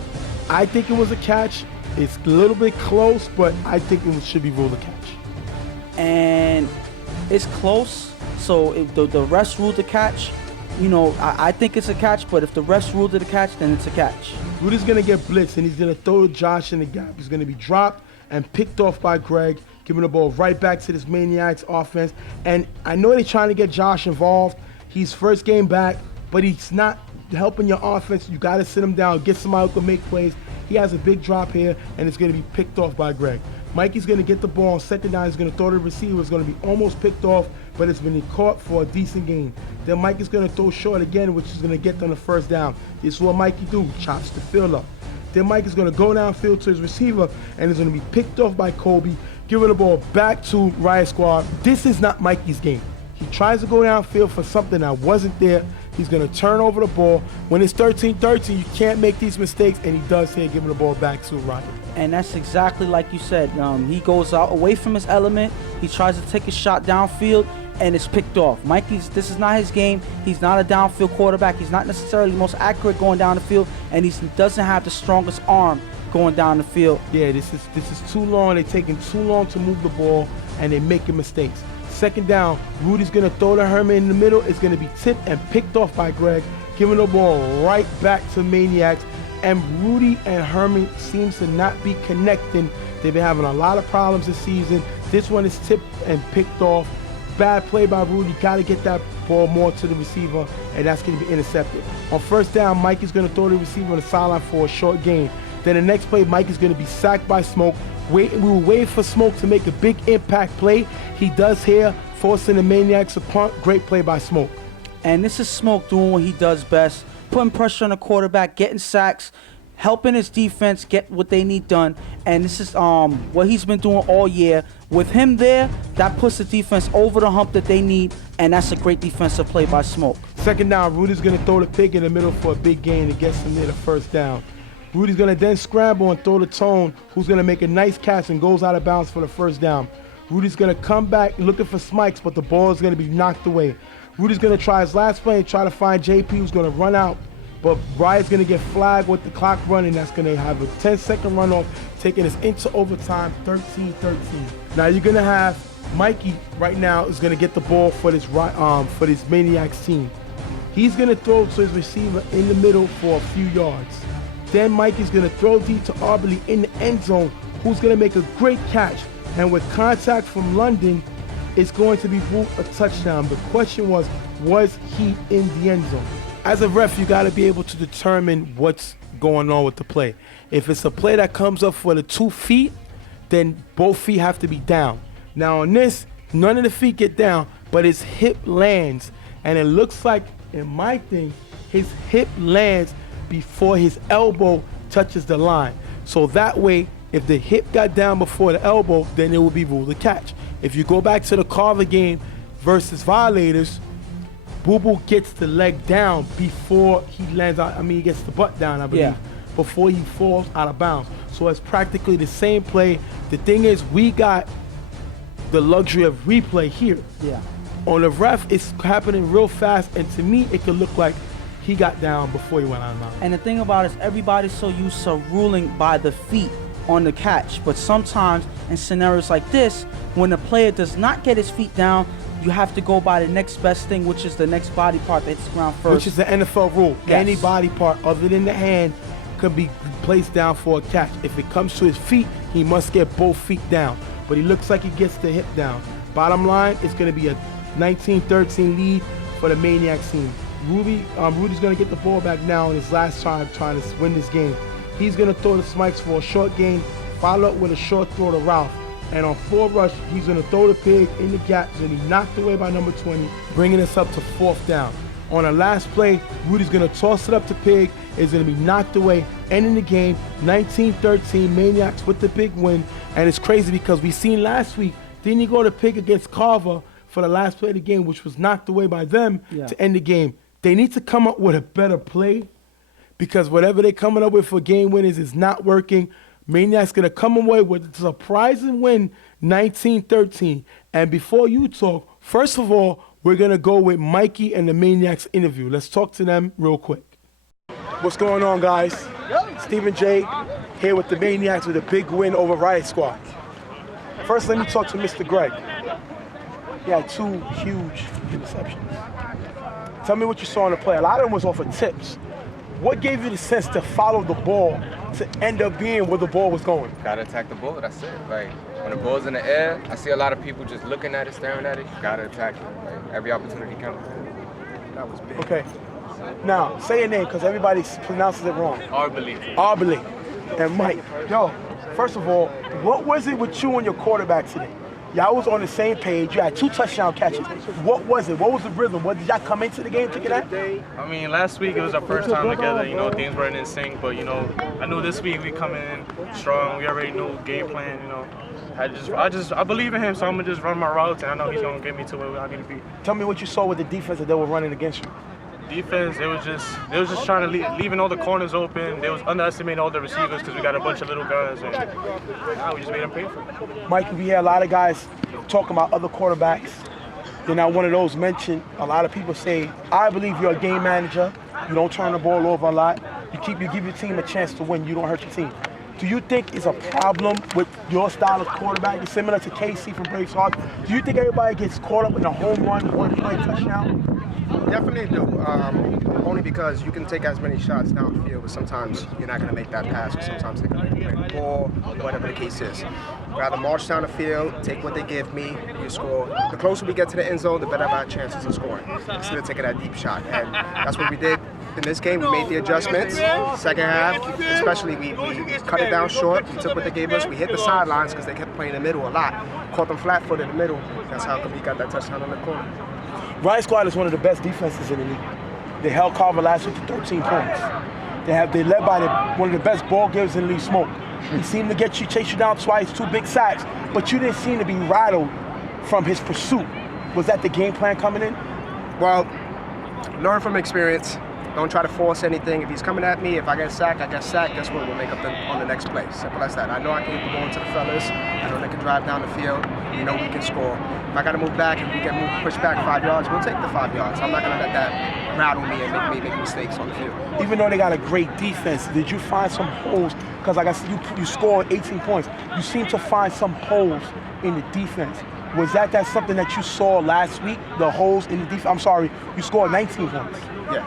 I think it was a catch. It's a little bit close, but I think it should be ruled a catch. And it's close, so if the refs ruled the catch, I think it's a catch, but if the refs ruled it a catch, then it's a catch. Rudy's going to get blitzed, and he's going to throw Josh in the gap. He's going to be dropped and picked off by Greg, giving the ball right back to this Maniacs offense. And I know they're trying to get Josh involved. He's first game back, but he's not helping your offense. You got to sit him down, get somebody who can make plays. He has a big drop here, and it's going to be picked off by Greg. Mikey's going to get the ball on second down. He's going to throw to the receiver. It's going to be almost picked off, but it's been caught for a decent gain. Then Mike is going to throw short again, which is going to get them the first down. This is what Mikey do, chops the field up. Then Mike is going to go downfield to his receiver, and it's going to be picked off by Kobe, giving the ball back to Riot Squad. This is not Mikey's game. He tries to go downfield for something that wasn't there. He's going to turn over the ball. When it's 13-13, you can't make these mistakes, and he does here, giving the ball back to Riot. And that's exactly like you said. He goes out away from his element. He tries to take a shot downfield, and it's picked off. This is not his game. He's not a downfield quarterback. He's not necessarily the most accurate going down the field, and he doesn't have the strongest arm going down the field. Yeah, this is too long. They're taking too long to move the ball, and they're making mistakes. Second down, Rudy's going to throw to Herman in the middle. It's going to be tipped and picked off by Greg, giving the ball right back to Maniacs. And Rudy and Herman seems to not be connecting. They've been having a lot of problems this season. This one is tipped and picked off. Bad play by Rudy. Got to get that ball more to the receiver, and that's going to be intercepted. On first down, Mike is going to throw the receiver on the sideline for a short gain. Then the next play, Mike is going to be sacked by Smoke. We will wait for Smoke to make a big impact play. He does here, forcing the Maniacs a punt. Great play by Smoke. And this is Smoke doing what he does best, putting pressure on the quarterback, getting sacks, helping his defense get what they need done. And this is what he's been doing all year. With him there, that puts the defense over the hump that they need, and that's a great defensive play by Smoke. Second down, Rudy's going to throw the pig in the middle for a big gain that gets him near the first down. Rudy's going to then scramble and throw to Tone, who's going to make a nice catch and goes out of bounds for the first down. Rudy's going to come back looking for Smikes, but the ball is going to be knocked away. Rudy's going to try his last play and try to find JP, who's going to run out. But Riot's going to get flagged with the clock running. That's going to have a 10-second runoff, taking us into overtime, 13-13. Now you're going to have Mikey right now is going to get the ball for this Maniacs team. He's going to throw to his receiver in the middle for a few yards. Then Mikey's going to throw deep to Arberly in the end zone, who's going to make a great catch. And with contact from London, it's going to be ruled a touchdown. The question was he in the end zone? As a ref, you got to be able to determine what's going on with the play. If it's a play that comes up for the 2 feet, then both feet have to be down. Now on this, none of the feet get down, but his hip lands. And it looks like, in my thing, his hip lands before his elbow touches the line. So that way, if the hip got down before the elbow, then it will be ruled a catch. If you go back to the Carver game versus Violators, Boo Boo gets the leg down before he lands out. He gets the butt down, I believe, before he falls out of bounds. So it's practically the same play. The thing is, we got the luxury of replay here. Yeah. On the ref, it's happening real fast, and to me, it could look like he got down before he went out of bounds. And the thing about it is, everybody's so used to ruling by the feet on the catch, but sometimes in scenarios like this, when the player does not get his feet down, you have to go by the next best thing, which is the next body part that hits the ground first. Which is the NFL rule. Yes. Any body part other than the hand could be placed down for a catch. If it comes to his feet, he must get both feet down. But he looks like he gets the hip down. Bottom line, it's going to be a 19-13 lead for the Maniacs team. Rudy's going to get the ball back now in his last time trying to win this game. He's going to throw the Smikes for a short gain, follow up with a short throw to Ralph. And on 4 rush, he's going to throw the pig in the gap. He's going to be knocked away by number 20, bringing us up to 4th down. On the last play, Rudy's going to toss it up to Pig. It's going to be knocked away, ending the game, 19-13, Maniacs with the big win. And it's crazy because we seen last week, didn't he go to Pig against Carver for the last play of the game, which was knocked away by them to end the game. They need to come up with a better play because whatever they're coming up with for game winners is not working. Maniacs going to come away with a surprising win, 19-13. And before you talk, first of all, we're going to go with Mikey and the Maniacs interview. Let's talk to them real quick. What's going on, guys? Stephen J. here with the Maniacs with a big win over Riot Squad. First, let me talk to Mr. Greg. He had 2 huge interceptions. Tell me what you saw in the play. A lot of them was off of tips. What gave you the sense to follow the ball to end up being where the ball was going? Gotta attack the ball, that's it. Like, when the ball's in the air, I see a lot of people just looking at it, staring at it. You gotta attack it. Like, every opportunity counts. That was big. Okay. Now, say your name, because everybody pronounces it wrong. Arbely. And Mike, yo, first of all, what was it with you and your quarterback today? Y'all was on the same page. You had 2 touchdown catches. What was it? What was the rhythm? What did y'all come into the game thinking that? I mean, last week it was our first time together. You know, things weren't in sync, but you know, I knew this week we coming in strong. We already knew game plan. You know, I believe in him, so I'm gonna just run my routes, and I know he's gonna get me to where I need to be. Tell me what you saw with the defense that they were running against you. Defense, they was just trying to leaving all the corners open. They was underestimating all the receivers because we got a bunch of little guys, and now we just made them pay for it. Mike, we hear a lot of guys talking about other quarterbacks. They're not one of those mentioned. A lot of people say, I believe you're a game manager. You don't turn the ball over a lot. You give your team a chance to win. You don't hurt your team. Do you think it's a problem with your style of quarterback? It's similar to KC from Braves Hawks. Do you think everybody gets caught up in a home run, one play touchdown? Definitely do. Only because you can take as many shots down the field, but sometimes you're not going to make that pass, or sometimes they're going to play the ball, whatever the case is. Rather march down the field, take what they give me, you score. The closer we get to the end zone, the better our chances of scoring, instead of taking that deep shot. And that's what we did in this game. We made the adjustments. Second half, especially, we cut it down short. We took what they gave us. We hit the sidelines because they kept playing in the middle a lot. Caught them flat-footed in the middle. That's how we got that touchdown in the corner. Riot Squad is one of the best defenses in the league. They held Carver last week to 13 points. They led by one of the best ball givers in the league, Smoke. He seemed to chase you down twice, 2 big sacks, but you didn't seem to be rattled from his pursuit. Was that the game plan coming in? Well, learn from experience. Don't try to force anything. If he's coming at me, if I get sacked, I get sacked. Guess what? We'll make up on the next play. Simple as that. I know I can hit the ball into the fellas. I know they can drive down the field. We know we can score. If I got to move back, if we get pushed back 5 yards, we'll take the 5 yards. I'm not going to let that rattle me and make me make mistakes on the field. Even though they got a great defense, did you find some holes? Because like I said, you scored 18 points. You seem to find some holes in the defense. Was that something that you saw last week, the holes in the defense? I'm sorry, you scored 19 points. Yeah.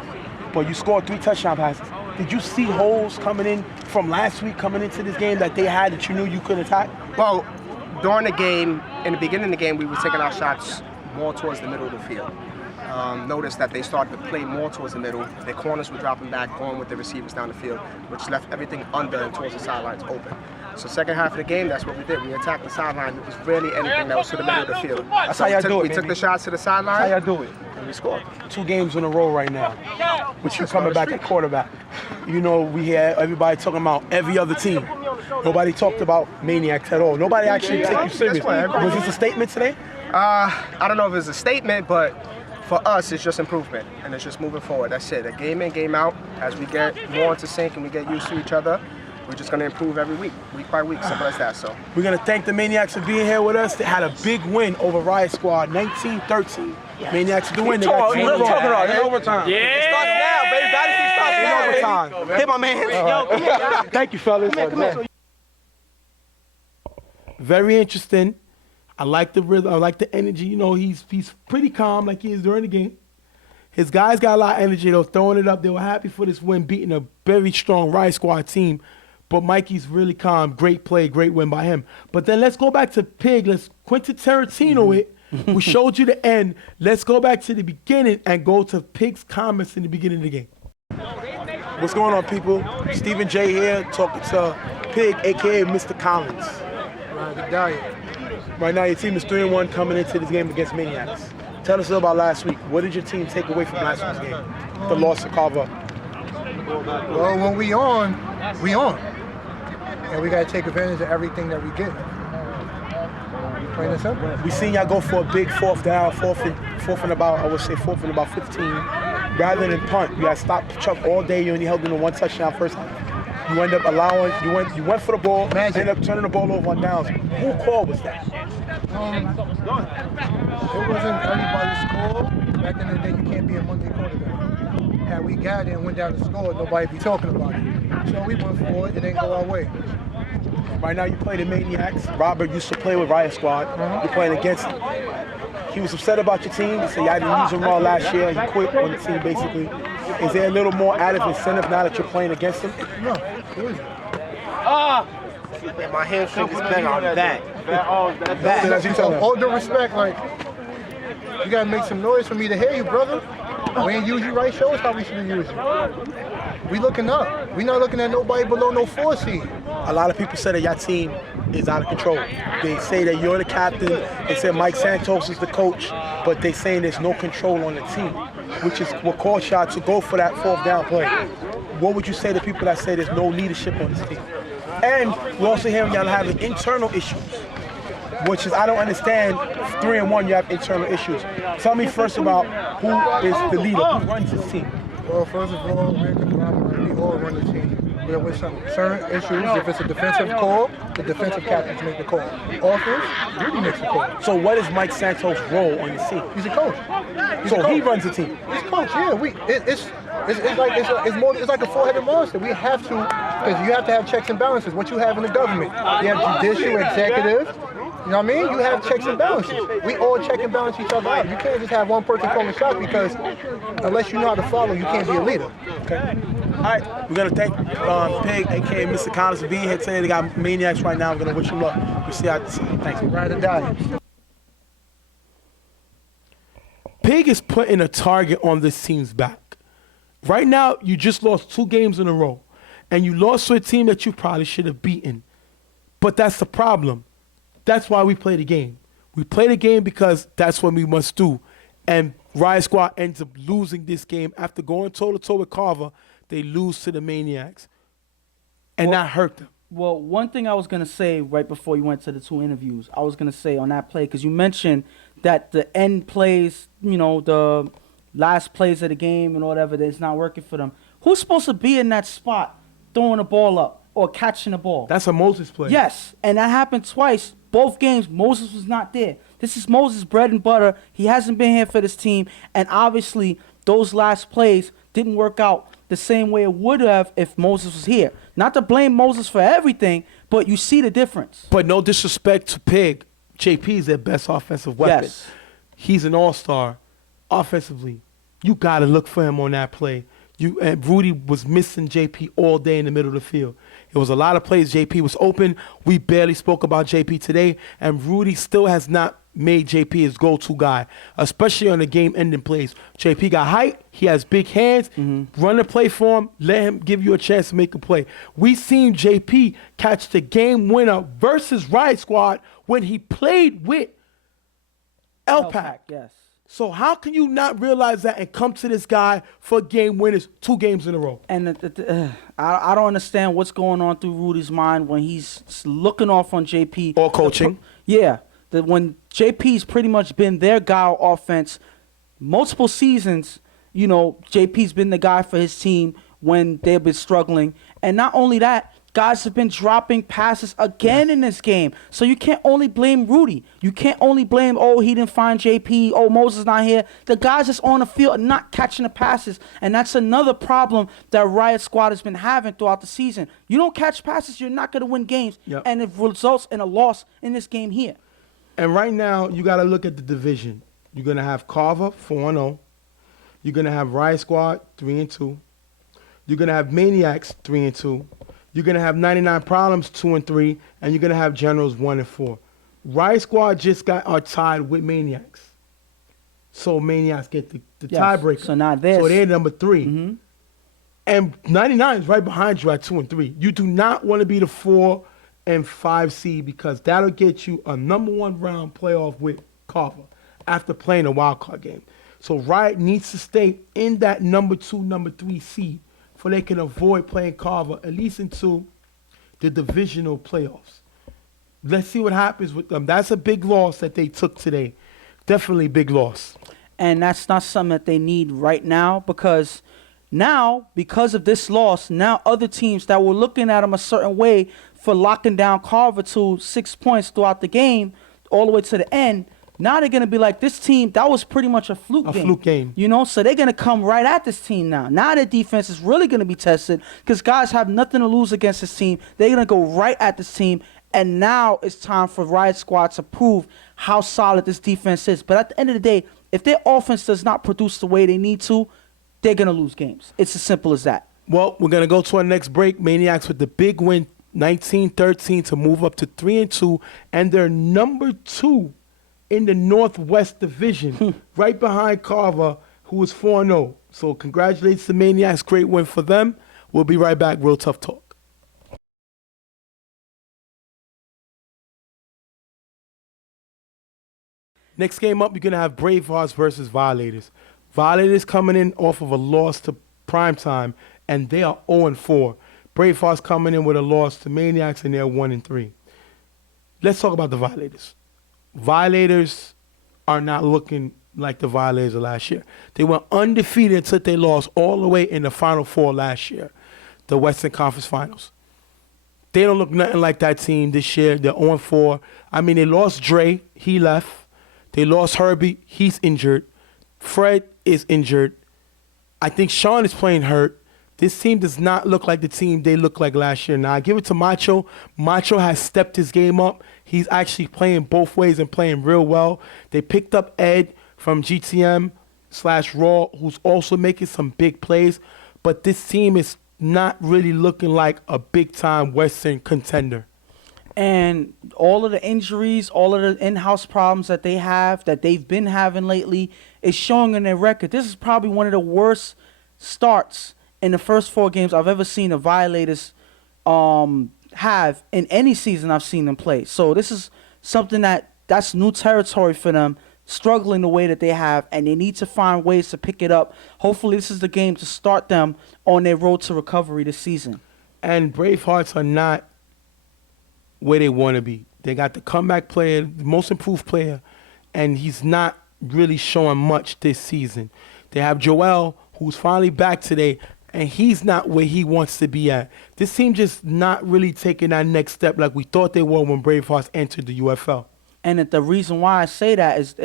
But you scored 3 touchdown passes. Did you see holes coming in from last week, coming into this game that they had that you knew you could attack? Well, during the game, in the beginning of the game, we were taking our shots more towards the middle of the field. Noticed that they started to play more towards the middle. Their corners were dropping back, going with the receivers down the field, which left everything under and towards the sidelines open. So second half of the game, that's what we did. We attacked the sideline. There was really anything that was to the middle of the field. That's how y'all do it, We took the shots to the sideline. That's how y'all do it. And we scored. 2 games in a row right now, with you coming back at quarterback. You know, we had everybody talking about every other team. Nobody talked about Maniacs at all. Nobody actually took you serious. Was this a statement today? I don't know if it's a statement, but for us, it's just improvement, and it's just moving forward. That's it. A game in, game out. As we get more into sync and we get used to each other, we're just going to improve every week by week, simple as that. So we're going to thank the Maniacs for being here with us. They had a big win over Riot Squad, 19-13. Maniacs to win. They got 2 in a row. It's overtime. Yeah. It starts now, baby. Dynasty starts now. In overtime. Hit my man. Thank you, fellas. Very interesting. I like the rhythm. I like the energy. You know, he's pretty calm like he is during the game. His guys got a lot of energy. They were throwing it up. They were happy for this win, beating a very strong Riot Squad team. But Mikey's really calm. Great play, great win by him. But then let's go back to Pig. Let's Quentin Tarantino it. We showed you the end. Let's go back to the beginning and go to Pig's comments in the beginning of the game. What's going on, people? Stephen J here, talking to Pig, a.k.a. Mr. Collins. Right now, your team is 3-1 coming into this game against Maniacs. Tell us about last week. What did your team take away from last week's game? The loss to Carver. Well, when we on. And we got to take advantage of everything that we get. Plain and simple. We seen y'all go for a big fourth down, fourth and about 15. Rather than punt, you got to stop Chuck all day. You only held in a 1 touchdown first half. You end up allowing, you went for the ball, Magic. ended up turning the ball over on downs. Who call was that? It wasn't everybody's score. Back in the day, you can't be a Monday quarterback. Had we got it and went down to score, nobody be talking about it. So we went for it. It didn't go our way. Right now you play the Maniacs. Robert used to play with Riot Squad. You're playing against him. He was upset about your team. He said y'all didn't use him all last year. He quit on the team basically. Is there a little more added incentive now that you're playing against him? No, it isn't. My hamstring is better on that. That's you telling him. All due respect, like, you gotta make some noise for me to hear you, brother. We ain't use you right. Show us how we should use you. We looking up. We not looking at nobody below no 4 seed. A lot of people say that your team is out of control. They say that you're the captain. They say Mike Santos is the coach, but they saying there's no control on the team, which is what caused y'all to go for that 4th down play. What would you say to people that say there's no leadership on this team? And we're also hearing y'all having internal issues, which is, I don't understand, 3-1, you have internal issues. Tell me first about who is the leader, who runs this team. Well, first of all, we're conglomerate. We all run the team. There with some certain issues. If it's a defensive call, the defensive captains make the call. Offense, Rudy makes the call. So what is Mike Santos' role on the team? He's a coach. So he runs the team. He's a coach. Yeah, it's like a 4-headed monster. We have to, because you have to have checks and balances. What you have in the government, you have judicial, executive. You know what I mean? You have checks and balances. We all check and balance each other out. You can't just have one person calling the shots because unless you know how to follow, you can't be a leader. Okay. All right, we're gonna thank Pig, aka Mr. Collins, for being here today. They got Maniacs right now. We're gonna wish him luck. We'll see how. Thanks. Ride or die. Pig is putting a target on this team's back. Right now, you just lost 2 games in a row, and you lost to a team that you probably should have beaten. But that's the problem. That's why we play the game. We play the game because that's what we must do. And Riot Squad ends up losing this game after going toe-to-toe with Carver. They lose to the Maniacs, and that hurt them. Well, one thing I was going to say right before you went to the 2 interviews, I was going to say on that play, because you mentioned that the end plays, you know, the last plays of the game and whatever, that it's not working for them. Who's supposed to be in that spot throwing the ball up or catching the ball? That's a Moses play. Yes, and that happened twice. Both games, Moses was not there. This is Moses' bread and butter. He hasn't been here for this team, and obviously those last plays didn't work out the same way it would have if Moses was here. Not to blame Moses for everything, but you see the difference. But no disrespect to Pig, JP is their best offensive weapon. Yes. He's an all-star offensively. You got to look for him on that play. And Rudy was missing JP all day in the middle of the field. It was a lot of plays. JP was open. We barely spoke about JP today, and Rudy still has not made JP his go-to guy, especially on the game-ending plays. JP got height. He has big hands. Run the play for him. Let him give you a chance to make a play. We seen JP catch the game winner versus Riot Squad when he played with LPAC. Yes. So how can you not realize that and come to this guy for game winners 2 games in a row? And I don't understand what's going on through Rudy's mind when he's looking off on JP. Or coaching. When JP's pretty much been their guy on offense multiple seasons, you know, JP's been the guy for his team when they've been struggling. And not only that, guys have been dropping passes again in this game. So you can't only blame Rudy. You can't only blame, oh, he didn't find JP, oh, Moses not here. The guys that's on the field are not catching the passes. And that's another problem that Riot Squad has been having throughout the season. You don't catch passes, you're not going to win games. Yep. And it results in a loss in this game here. And right now, you got to look at the division. You're going to have Carver 4-0. You're going to have Riot Squad 3-2. You're going to have Maniacs 3-2. You're going to have 99 Problems 2-3. And you're going to have Generals 1-4. Riot Squad just are tied with Maniacs. So Maniacs get the tiebreaker. So not this. So they're number 3. And 99 is right behind you at 2-3. You do not want to be the 4 and 5 seed because that'll get you a number 1 round playoff with Carver after playing a wild card game. So Riot needs to stay in that number 2, number 3 seed for they can avoid playing Carver at least into the divisional playoffs. Let's see what happens with them. That's a big loss that they took today. Definitely big loss. And that's not something that they need right now because Now, because of this loss, now other teams that were looking at him a certain way for locking down Carver to 6 points throughout the game, all the way to the end, now they're going to be like, this team, that was pretty much a fluke game. You know, so they're going to come right at this team now. Now their defense is really going to be tested because guys have nothing to lose against this team. They're going to go right at this team, and now it's time for Riot Squad to prove how solid this defense is. But at the end of the day, if their offense does not produce the way they need to, they're going to lose games. It's as simple as that. Well, we're going to go to our next break. Maniacs with the big win, 19-13, to move up to 3-2, and they're number 2 in the Northwest Division, right behind Carver, who is 4-0. So congratulations to Maniacs. Great win for them. We'll be right back. Real Tough Talk. Next game up, you're going to have Bravehearts versus Violators. Violators coming in off of a loss to Primetime, and they are 0-4. Bravehearts coming in with a loss to Maniacs, and they're 1-3. Let's talk about the Violators. Violators are not looking like the Violators of last year. They went undefeated until they lost all the way in the Final Four last year, the Western Conference Finals. They don't look nothing like that team this year. They're 0-4. I mean, they lost Dre. He left. They lost Herbie. He's injured. Fred is injured. I think Sean is playing hurt. This team does not look like the team they looked like last year. Now, I give it to Macho. Macho has stepped his game up. He's actually playing both ways and playing real well. They picked up Ed from GTM/Raw, who's also making some big plays. But this team is not really looking like a big-time Western contender. And all of the injuries, all of the in-house problems that they have, that they've been having lately, is showing in their record. This is probably one of the worst starts in the first 4 games I've ever seen the Violators have in any season I've seen them play. So this is something that's new territory for them, struggling the way that they have, and they need to find ways to pick it up. Hopefully this is the game to start them on their road to recovery this season. And Bravehearts are not where they want to be. They got the comeback player, the most improved player, and he's not really showing much this season. They have Joel, who's finally back today, and he's not where he wants to be at. This team just not really taking that next step like we thought they were when Bravehearts entered the UFL. And the reason why I say that is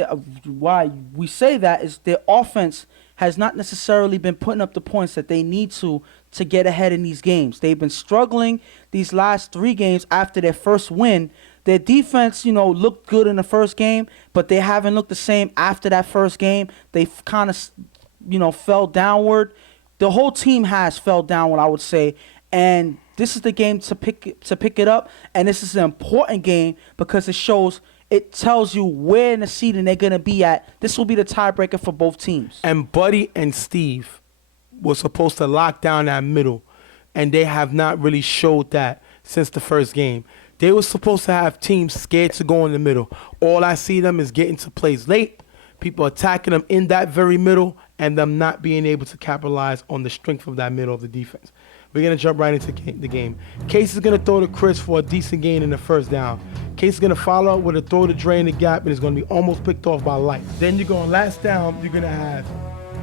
why we say that is their offense has not necessarily been putting up the points that they need to get ahead in these games. They've been struggling these last 3 games after their first win. Their defense, looked good in the first game, but they haven't looked the same after that first game. They've kind of, fell downward. The whole team has fell downward, I would say, and this is the game to pick it up, and this is an important game because it tells you where in the seeding they're going to be at. This will be the tiebreaker for both teams. And Buddy and Steve were supposed to lock down that middle, and they have not really showed that since the first game. They were supposed to have teams scared to go in the middle. All I see them is getting to plays late, people attacking them in that very middle, and them not being able to capitalize on the strength of that middle of the defense. We're going to jump right into the game. Case is going to throw to Chris for a decent gain in the first down. Case is going to follow up with a throw to Dre in the gap, and it's going to be almost picked off by Light. Then you're going last down, you're going to have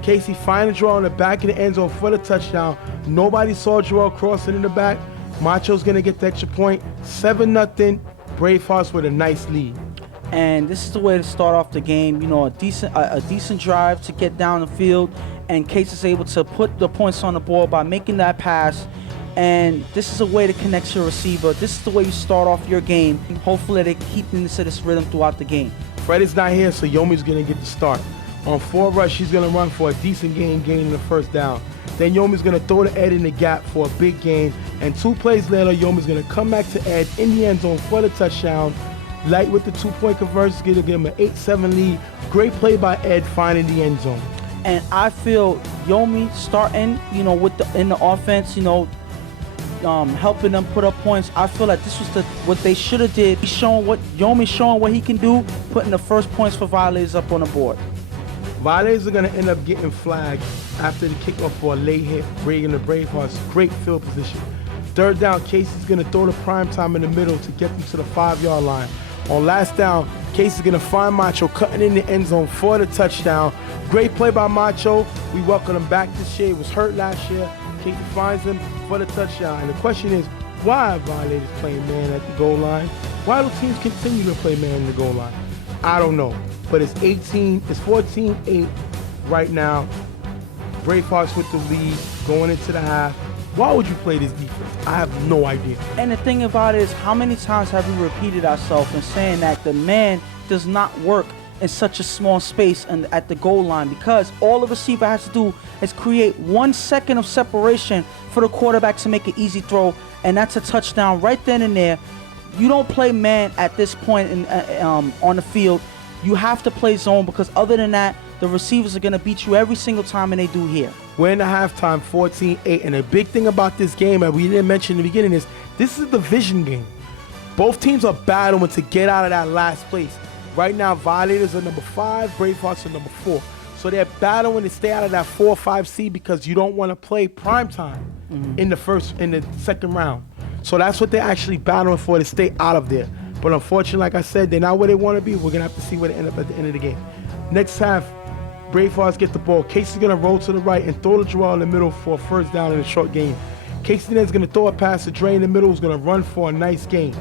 Casey find a draw in the back of the end zone for the touchdown. Nobody saw Joel crossing in the back. Macho's going to get the extra point. 7-0, Bravehearts with a nice lead. And this is the way to start off the game. A decent drive to get down the field, and Case is able to put the points on the board by making that pass. And this is a way to connect your receiver. This is the way you start off your game. Hopefully they keep into this rhythm throughout the game. Fred is not here, so Yomi's going to get the start. On 4 rush, she's going to run for a decent gain in the first down. Then Yomi's going to throw to Ed in the gap for a big gain. And 2 plays later, Yomi's going to come back to Ed in the end zone for the touchdown. Light with the 2-point conversion, going to give him an 8-7 lead. Great play by Ed finding the end zone. And I feel Yomi starting, in the offense, helping them put up points. I feel like this was what they should have did. Yomi showing what he can do, putting the first points for Violators up on the board. Violators are going to end up getting flagged after the kickoff for a late hit, bringing the Bravehearts great field position. 3rd down, Casey's going to throw the Primetime in the middle to get them to the 5-yard line. On last down, Casey's going to find Macho cutting in the end zone for the touchdown. Great play by Macho. We welcome him back this year. He was hurt last year. Casey finds him for the touchdown. And the question is, why are violators playing man at the goal line? Why do teams continue to play man in the goal line? I don't know. But it's 14-8 right now. Bravehearts with the lead going into the half. Why would you play this defense? I have no idea. And the thing about it is, how many times have we repeated ourselves in saying that the man does not work in such a small space and at the goal line, because all the receiver has to do is create 1 second of separation for the quarterback to make an easy throw, and that's a touchdown right then and there. You don't play man at this point on the field. You have to play zone, because other than that, the receivers are going to beat you every single time, and they do here. We're in the halftime, 14-8, and the big thing about this game that we didn't mention in the beginning is this is a division game. Both teams are battling to get out of that last place. Right now, Violators are number 5, Bravehearts are number 4. So they're battling to stay out of that 4 or 5 seed because you don't want to play primetime in the second round. So that's what they're actually battling for, to stay out of there. But unfortunately, like I said, they're not where they want to be. We're going to have to see where they end up at the end of the game. Next half, Bravehearts get the ball. Casey's going to roll to the right and throw the draw in the middle for a first down in a short game. Casey then is going to throw a pass to Dre in the middle, who's going to run for a nice gain.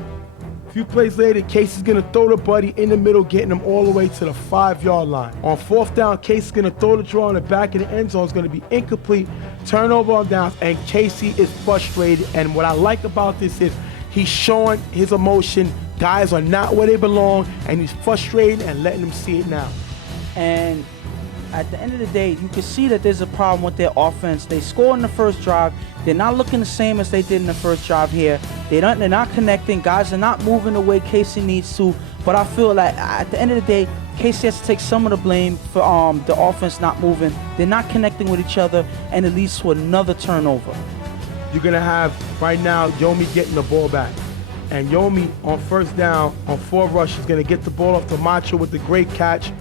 A few plays later, Casey's going to throw the buddy in the middle, getting him all the way to the 5-yard line. On fourth down, Casey's going to throw the draw in the back of the end zone. It's going to be incomplete. Turnover on downs, and Casey is frustrated. And what I like about this is he's showing his emotion. Guys are not where they belong, and he's frustrated and letting them see it now. And at the end of the day, you can see that there's a problem with their offense. They scored in the first drive. They're not looking the same as they did in the first drive here. They're not connecting. Guys are not moving the way Casey needs to. But I feel like at the end of the day, Casey has to take some of the blame for the offense not moving. They're not connecting with each other, and it leads to another turnover. You're going to have, right now, Yomi getting the ball back. And Yomi, on first down, on 4 rushes, is going to get the ball off to Macho with the great catch,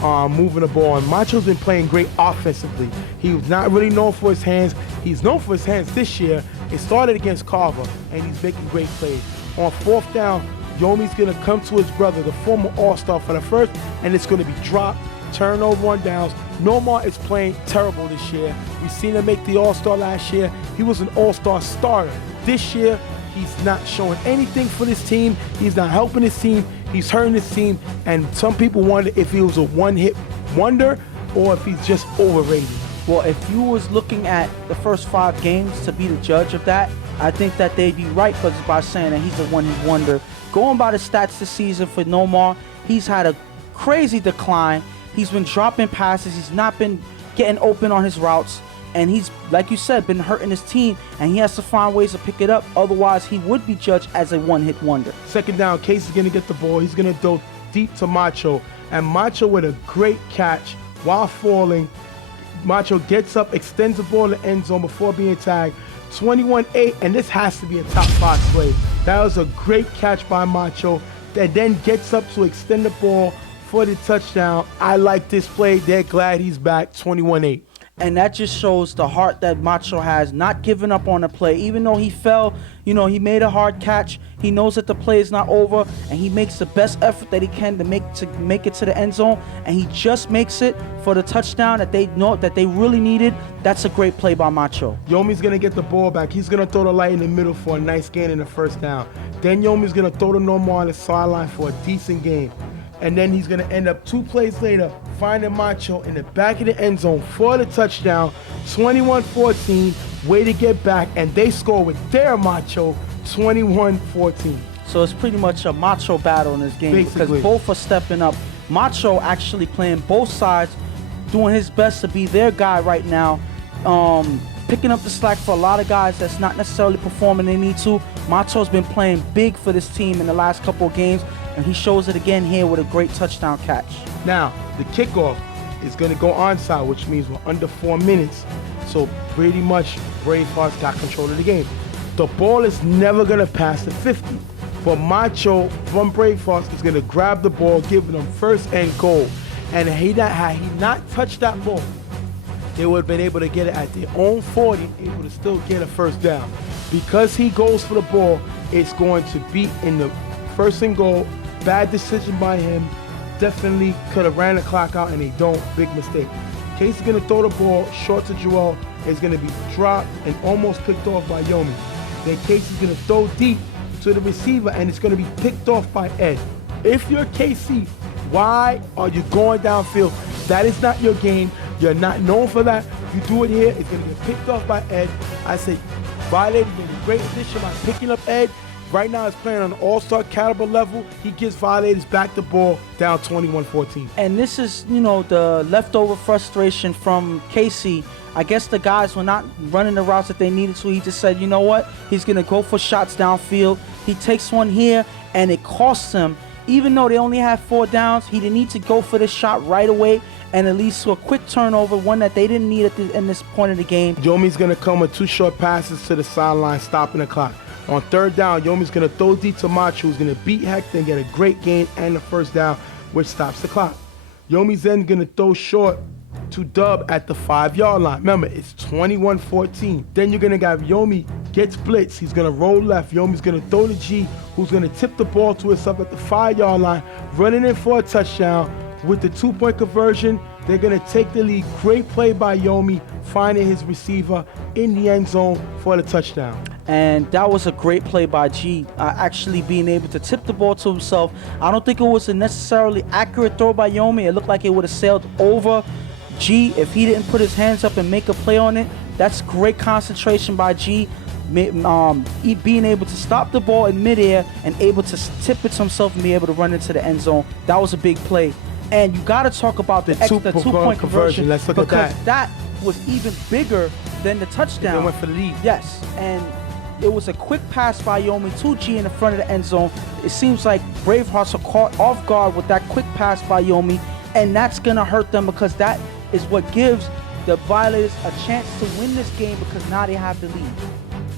moving the ball. And Macho's been playing great offensively. He was not really known for his hands. He's known for his hands this year. It started against Carver, and he's making great plays. On fourth down, Yomi's going to come to his brother, the former All-Star, for the first, and it's going to be dropped, turnover on downs. Nomar is playing terrible this year. We've seen him make the All-Star last year. He was an All-Star starter. This year, he's not showing anything for this team. He's not helping his team. He's hurting his team. And some people wonder if he was a one-hit wonder or if he's just overrated. Well, if you was looking at the first 5 games to be the judge of that, I think that they'd be right by saying that he's a one-hit wonder. Going by the stats this season for Nomar, he's had a crazy decline. He's been dropping passes. He's not been getting open on his routes. And he's, like you said, been hurting his team, and he has to find ways to pick it up. Otherwise, he would be judged as a one-hit wonder. Second down, Case is going to get the ball. He's going to throw deep to Macho. And Macho with a great catch while falling. Macho gets up, extends the ball in the end zone before being tagged. 21-8, and this has to be a top 5 play. That was a great catch by Macho that then gets up to extend the ball for the touchdown. I like this play. They're glad he's back, 21-8. And that just shows the heart that Macho has, not giving up on the play. Even though he fell, he made a hard catch. He knows that the play is not over, and he makes the best effort that he can to make it to the end zone, and he just makes it for the touchdown that they know that they really needed. That's a great play by Macho. Yomi's going to get the ball back. He's going to throw the light in the middle for a nice gain in the first down. Then Yomi's going to throw the normal on the sideline for a decent gain. And then he's going to end up 2 plays later finding Macho in the back of the end zone for the touchdown. 21-14, way to get back, and they score with their Macho, 21-14. So it's pretty much a Macho battle in this game. Basically. Because both are stepping up. Macho actually playing both sides, doing his best to be their guy right now, picking up the slack for a lot of guys that's not necessarily performing they need to. Macho's been playing big for this team in the last couple of games, and he shows it again here with a great touchdown catch. Now, the kickoff is going to go onside, which means we're under 4 minutes. So pretty much Bravehearts got control of the game. The ball is never going to pass the 50. But Macho from Bravehearts is going to grab the ball, giving them first and goal. And had he not touched that ball, they would have been able to get it at their own 40, able to still get a first down. Because he goes for the ball, it's going to be in the first and goal. Bad decision by him. definitely could have ran the clock out, and they don't. Big mistake. Casey's going to throw the ball short to Joel. It's going to be dropped and almost picked off by Yomi. Then Casey's going to throw deep to the receiver, and it's going to be picked off by Ed. If you're Casey, why are you going downfield? That is not your game. You're not known for that. You do it here, it's going to get picked off by Ed. I say, Violators did a great addition by picking up Ed. Right now, he's playing on an all-star caliber level. He gives Violators back the ball down 21-14. And this is, the leftover frustration from Casey. I guess the guys were not running the routes that they needed to. He just said, you know what? He's going to go for shots downfield. He takes one here, and it costs him. Even though they only had 4 downs, he didn't need to go for this shot right away, and it leads to a quick turnover, one that they didn't need in this point of the game. Yomi's going to come with 2 short passes to the sideline, stopping the clock. On 3rd down, Yomi's going to throw deep to Macho, who's going to beat Hector and get a great gain and the 1st down, which stops the clock. Yomi's then going to throw short to Dub at the 5-yard line. Remember, it's 21-14. Then you're going to have Yomi gets blitz. He's going to roll left. Yomi's going to throw to G, who's going to tip the ball to himself at the 5-yard line, running in for a touchdown. With the 2-point conversion, they're going to take the lead. Great play by Yomi, finding his receiver in the end zone for the touchdown. And that was a great play by G, actually being able to tip the ball to himself. I don't think it was a necessarily accurate throw by Yomi. It looked like it would have sailed over G if he didn't put his hands up and make a play on it. That's great concentration by G, being able to stop the ball in midair and able to tip it to himself and be able to run into the end zone. That was a big play. And you got to talk about the 2-point conversion. Let's look at that. Because that was even bigger than the touchdown. They went for the lead. Yes, and it was a quick pass by Yomi to G in the front of the end zone. It seems like Bravehearts are caught off guard with that quick pass by Yomi, and that's going to hurt them because that is what gives the Violators a chance to win this game because now they have the lead.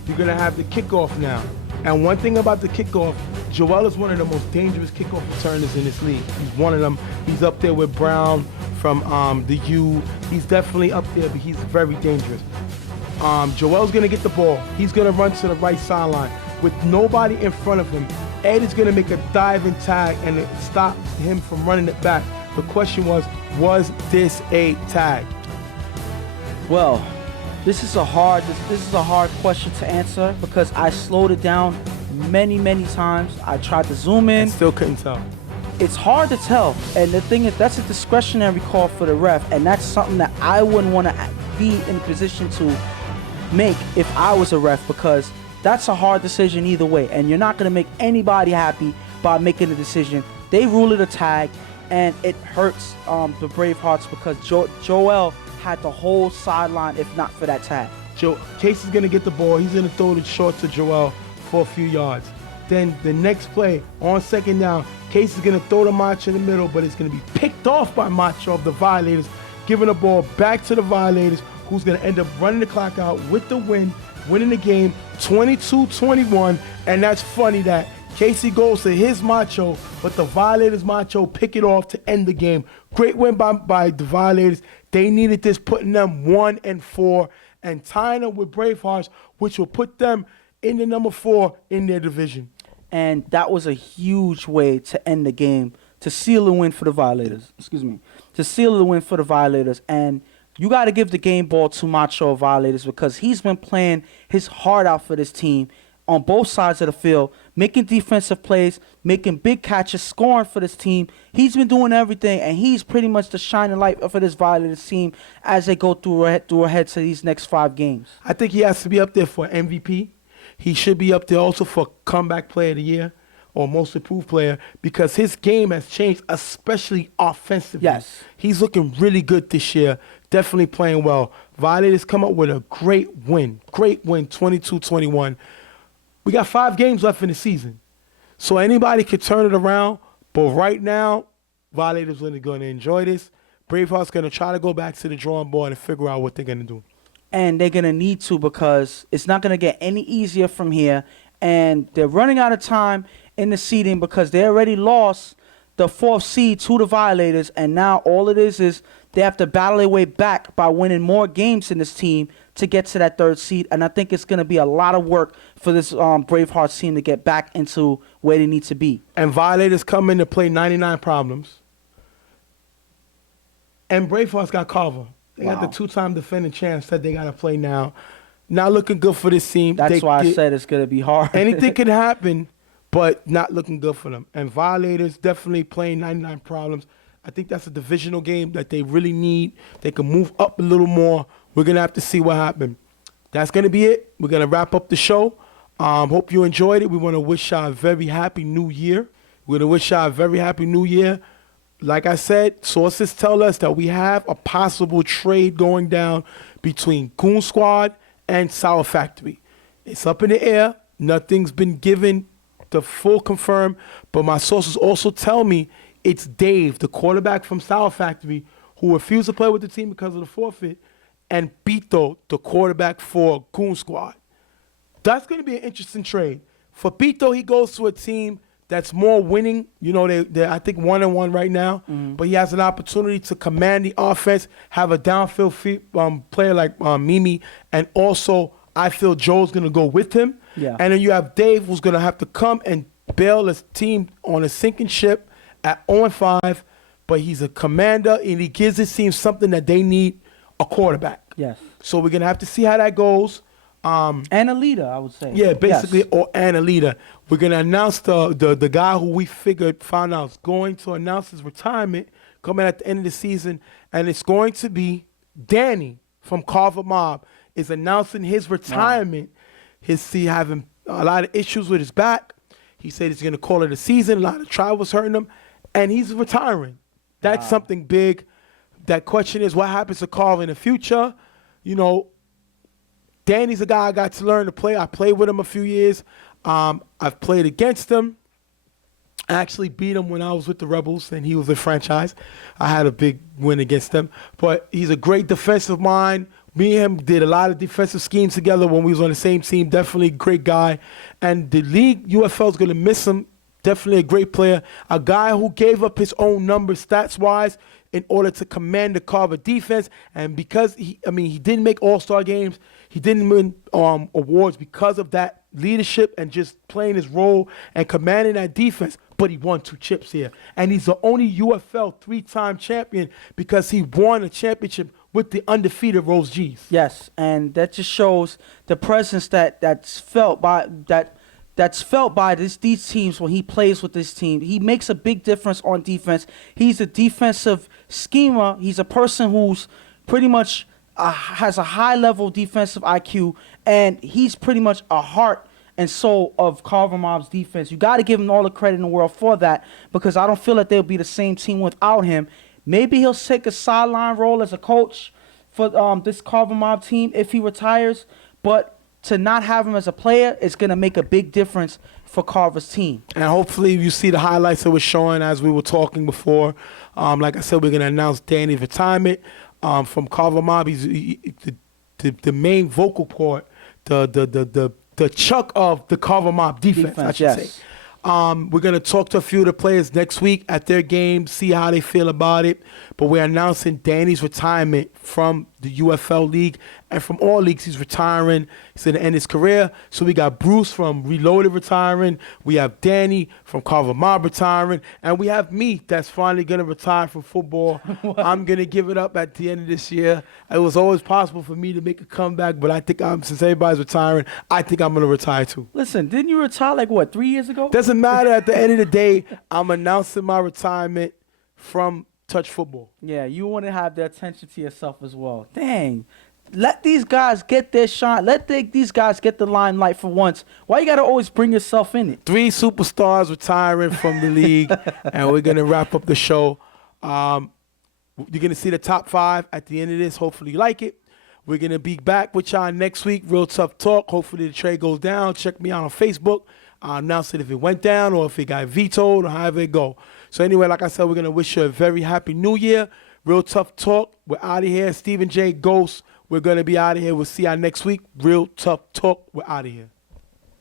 You're going to have the kickoff now. And one thing about the kickoff, Joel is one of the most dangerous kickoff returners in this league. He's one of them. He's up there with Brown from the U. He's definitely up there, but he's very dangerous. Joel's going to get the ball. He's going to run to the right sideline. With nobody in front of him, Ed is going to make a diving tag and stop him from running it back. The question was this a tag? Well, this is a hard question to answer because I slowed it down many times. I tried to zoom in. And still couldn't tell. It's hard to tell. And the thing is, that's a discretionary call for the ref, and that's something that I wouldn't want to be in a position to make if I was a ref because that's a hard decision either way, and you're not going to make anybody happy by making the decision. They rule it a tag, and it hurts the Bravehearts because Joel had the whole sideline if not for that tag. Casey's going to get the ball. He's going to throw it short to Joel for a few yards. Then the next play, on 2nd down, Casey's going to throw the Macho in the middle, but it's going to be picked off by Macho of the Violators, giving the ball back to the Violators, who's going to end up running the clock out with the win, winning the game 22-21. And that's funny that Casey goes to his Macho, but the Violators Macho pick it off to end the game. Great win by the Violators. They needed this, putting them 1-4 and tying them with Bravehearts, which will put them in the number 4 in their division. And that was a huge way to end the game, to seal the win for the Violators. To seal the win for the Violators. And you got to give the game ball to Macho Violators because he's been playing his heart out for this team on both sides of the field, making defensive plays, making big catches, scoring for this team. He's been doing everything, and he's pretty much the shining light for this Violators team as they go through ahead to these next 5 games. I think he has to be up there for MVP. He should be up there also for comeback player of the year or most improved player because his game has changed, especially offensively. Yes. He's looking really good this year, definitely playing well. Violators come up with a great win, 22-21. We got 5 games left in the season, so anybody could turn it around, but right now, Violators are going to enjoy this. Bravehearts going to try to go back to the drawing board and figure out what they're going to do. And they're going to need to because it's not going to get any easier from here. And they're running out of time in the seeding because they already lost the 4th seed to the Violators. And now all it is they have to battle their way back by winning more games in this team to get to that 3rd seed. And I think it's going to be a lot of work for this Bravehearts team to get back into where they need to be. And Violators come in to play 99 problems. And Bravehearts got Carver. They got the two-time defending champ. Said they got to play now. Not looking good for this team. That's why I said it's gonna be hard. Anything can happen, but not looking good for them. And Violators definitely playing 99 Problems. I think that's a divisional game that they really need. They can move up a little more. We're gonna have to see what happens. That's gonna be it. We're gonna wrap up the show. Hope you enjoyed it. We want to wish y'all a very happy new year. We're gonna wish y'all a very happy new year. Like I said, sources tell us that we have a possible trade going down between Goon Squad and Sour Factory. It's up in the air. Nothing's been given the full confirm, but my sources also tell me it's Dave, the quarterback from Sour Factory, who refused to play with the team because of the forfeit, and Pito, the quarterback for Goon Squad. That's going to be an interesting trade. For Pito, he goes to a team that's more winning. You know, they're I think 1-1 right now, but he has an opportunity to command the offense, have a downfield player like Mimi, and also I feel Joe's going to go with him. Yeah. And then you have Dave, who's going to have to come and bail his team on a sinking ship at 0-5, but he's a commander, and he gives his team something that they need, a quarterback. Yes. So we're going to have to see how that goes. And a leader, I would say. Yeah, basically, Yes. and a leader. We're going to announce the guy who we found out is going to announce his retirement coming at the end of the season, and it's going to be Danny from Carver Mob is announcing his retirement. He having a lot of issues with his back. He said he's going to call it a season. A lot of trial was hurting him, and he's retiring. That's something big. That question is what happens to Carver in the future. You know, Danny's a guy I got to learn to play. I played with him a few years. I've played against him. I actually beat him when I was with the Rebels, and he was a franchise. I had a big win against him. But he's a great defensive mind. Me and him did a lot of defensive schemes together when we was on the same team. Definitely a great guy. And the league, UFL, is going to miss him. Definitely a great player. A guy who gave up his own numbers stats-wise in order to command the Carver defense. And because, he didn't make all-star games. He didn't win awards because of that leadership and just playing his role and commanding that defense. But he won 2 chips here. And he's the only UFL 3-time champion because he won a championship with the undefeated Rose G's. Yes, and that just shows the presence that's felt by these teams when he plays with this team. He makes a big difference on defense. He's a defensive schemer. He's a person who's pretty much has a high-level defensive IQ, and he's pretty much a heart and soul of Carver Mob's defense. You got to give him all the credit in the world for that because I don't feel that they'll be the same team without him. Maybe he'll take a sideline role as a coach for this Carver Mob team if he retires, but to not have him as a player is going to make a big difference for Carver's team. And hopefully you see the highlights that we're showing as we were talking before. Like I said, we're going to announce Danny's retirement from Carver Mob. He's the main vocal cord, the chuck of the Carver Mob defense I should say. We're going to talk to a few of the players next week at their game, see how they feel about it. But we're announcing Danny's retirement from the UFL League and from all leagues. He's retiring. He's going to end his career. So we got Bruce from Reloaded retiring. We have Danny from Carver Mob retiring. And we have me that's finally going to retire from football. I'm going to give it up at the end of this year. It was always possible for me to make a comeback, but I think since everybody's retiring, I think I'm going to retire too. Listen, didn't you retire 3 years ago? Doesn't matter. At the end of the day, I'm announcing my retirement from touch football. Yeah, you want to have the attention to yourself as well. Dang. Let these guys get their shine. Let these guys get the limelight for once. Why you got to always bring yourself in it? 3 superstars retiring from the league, and we're going to wrap up the show. You're going to see the top 5 at the end of this. Hopefully you like it. We're going to be back with y'all next week. Real Tough Talk. Hopefully the trade goes down. Check me out on Facebook. I'll announce it if it went down or if it got vetoed or however it go. So anyway, like I said, we're going to wish you a very happy new year. Real Tough Talk. We're out of here. Stephen J. Ghost. We're going to be out of here. We'll see y'all next week. Real Tough Talk. We're out of here.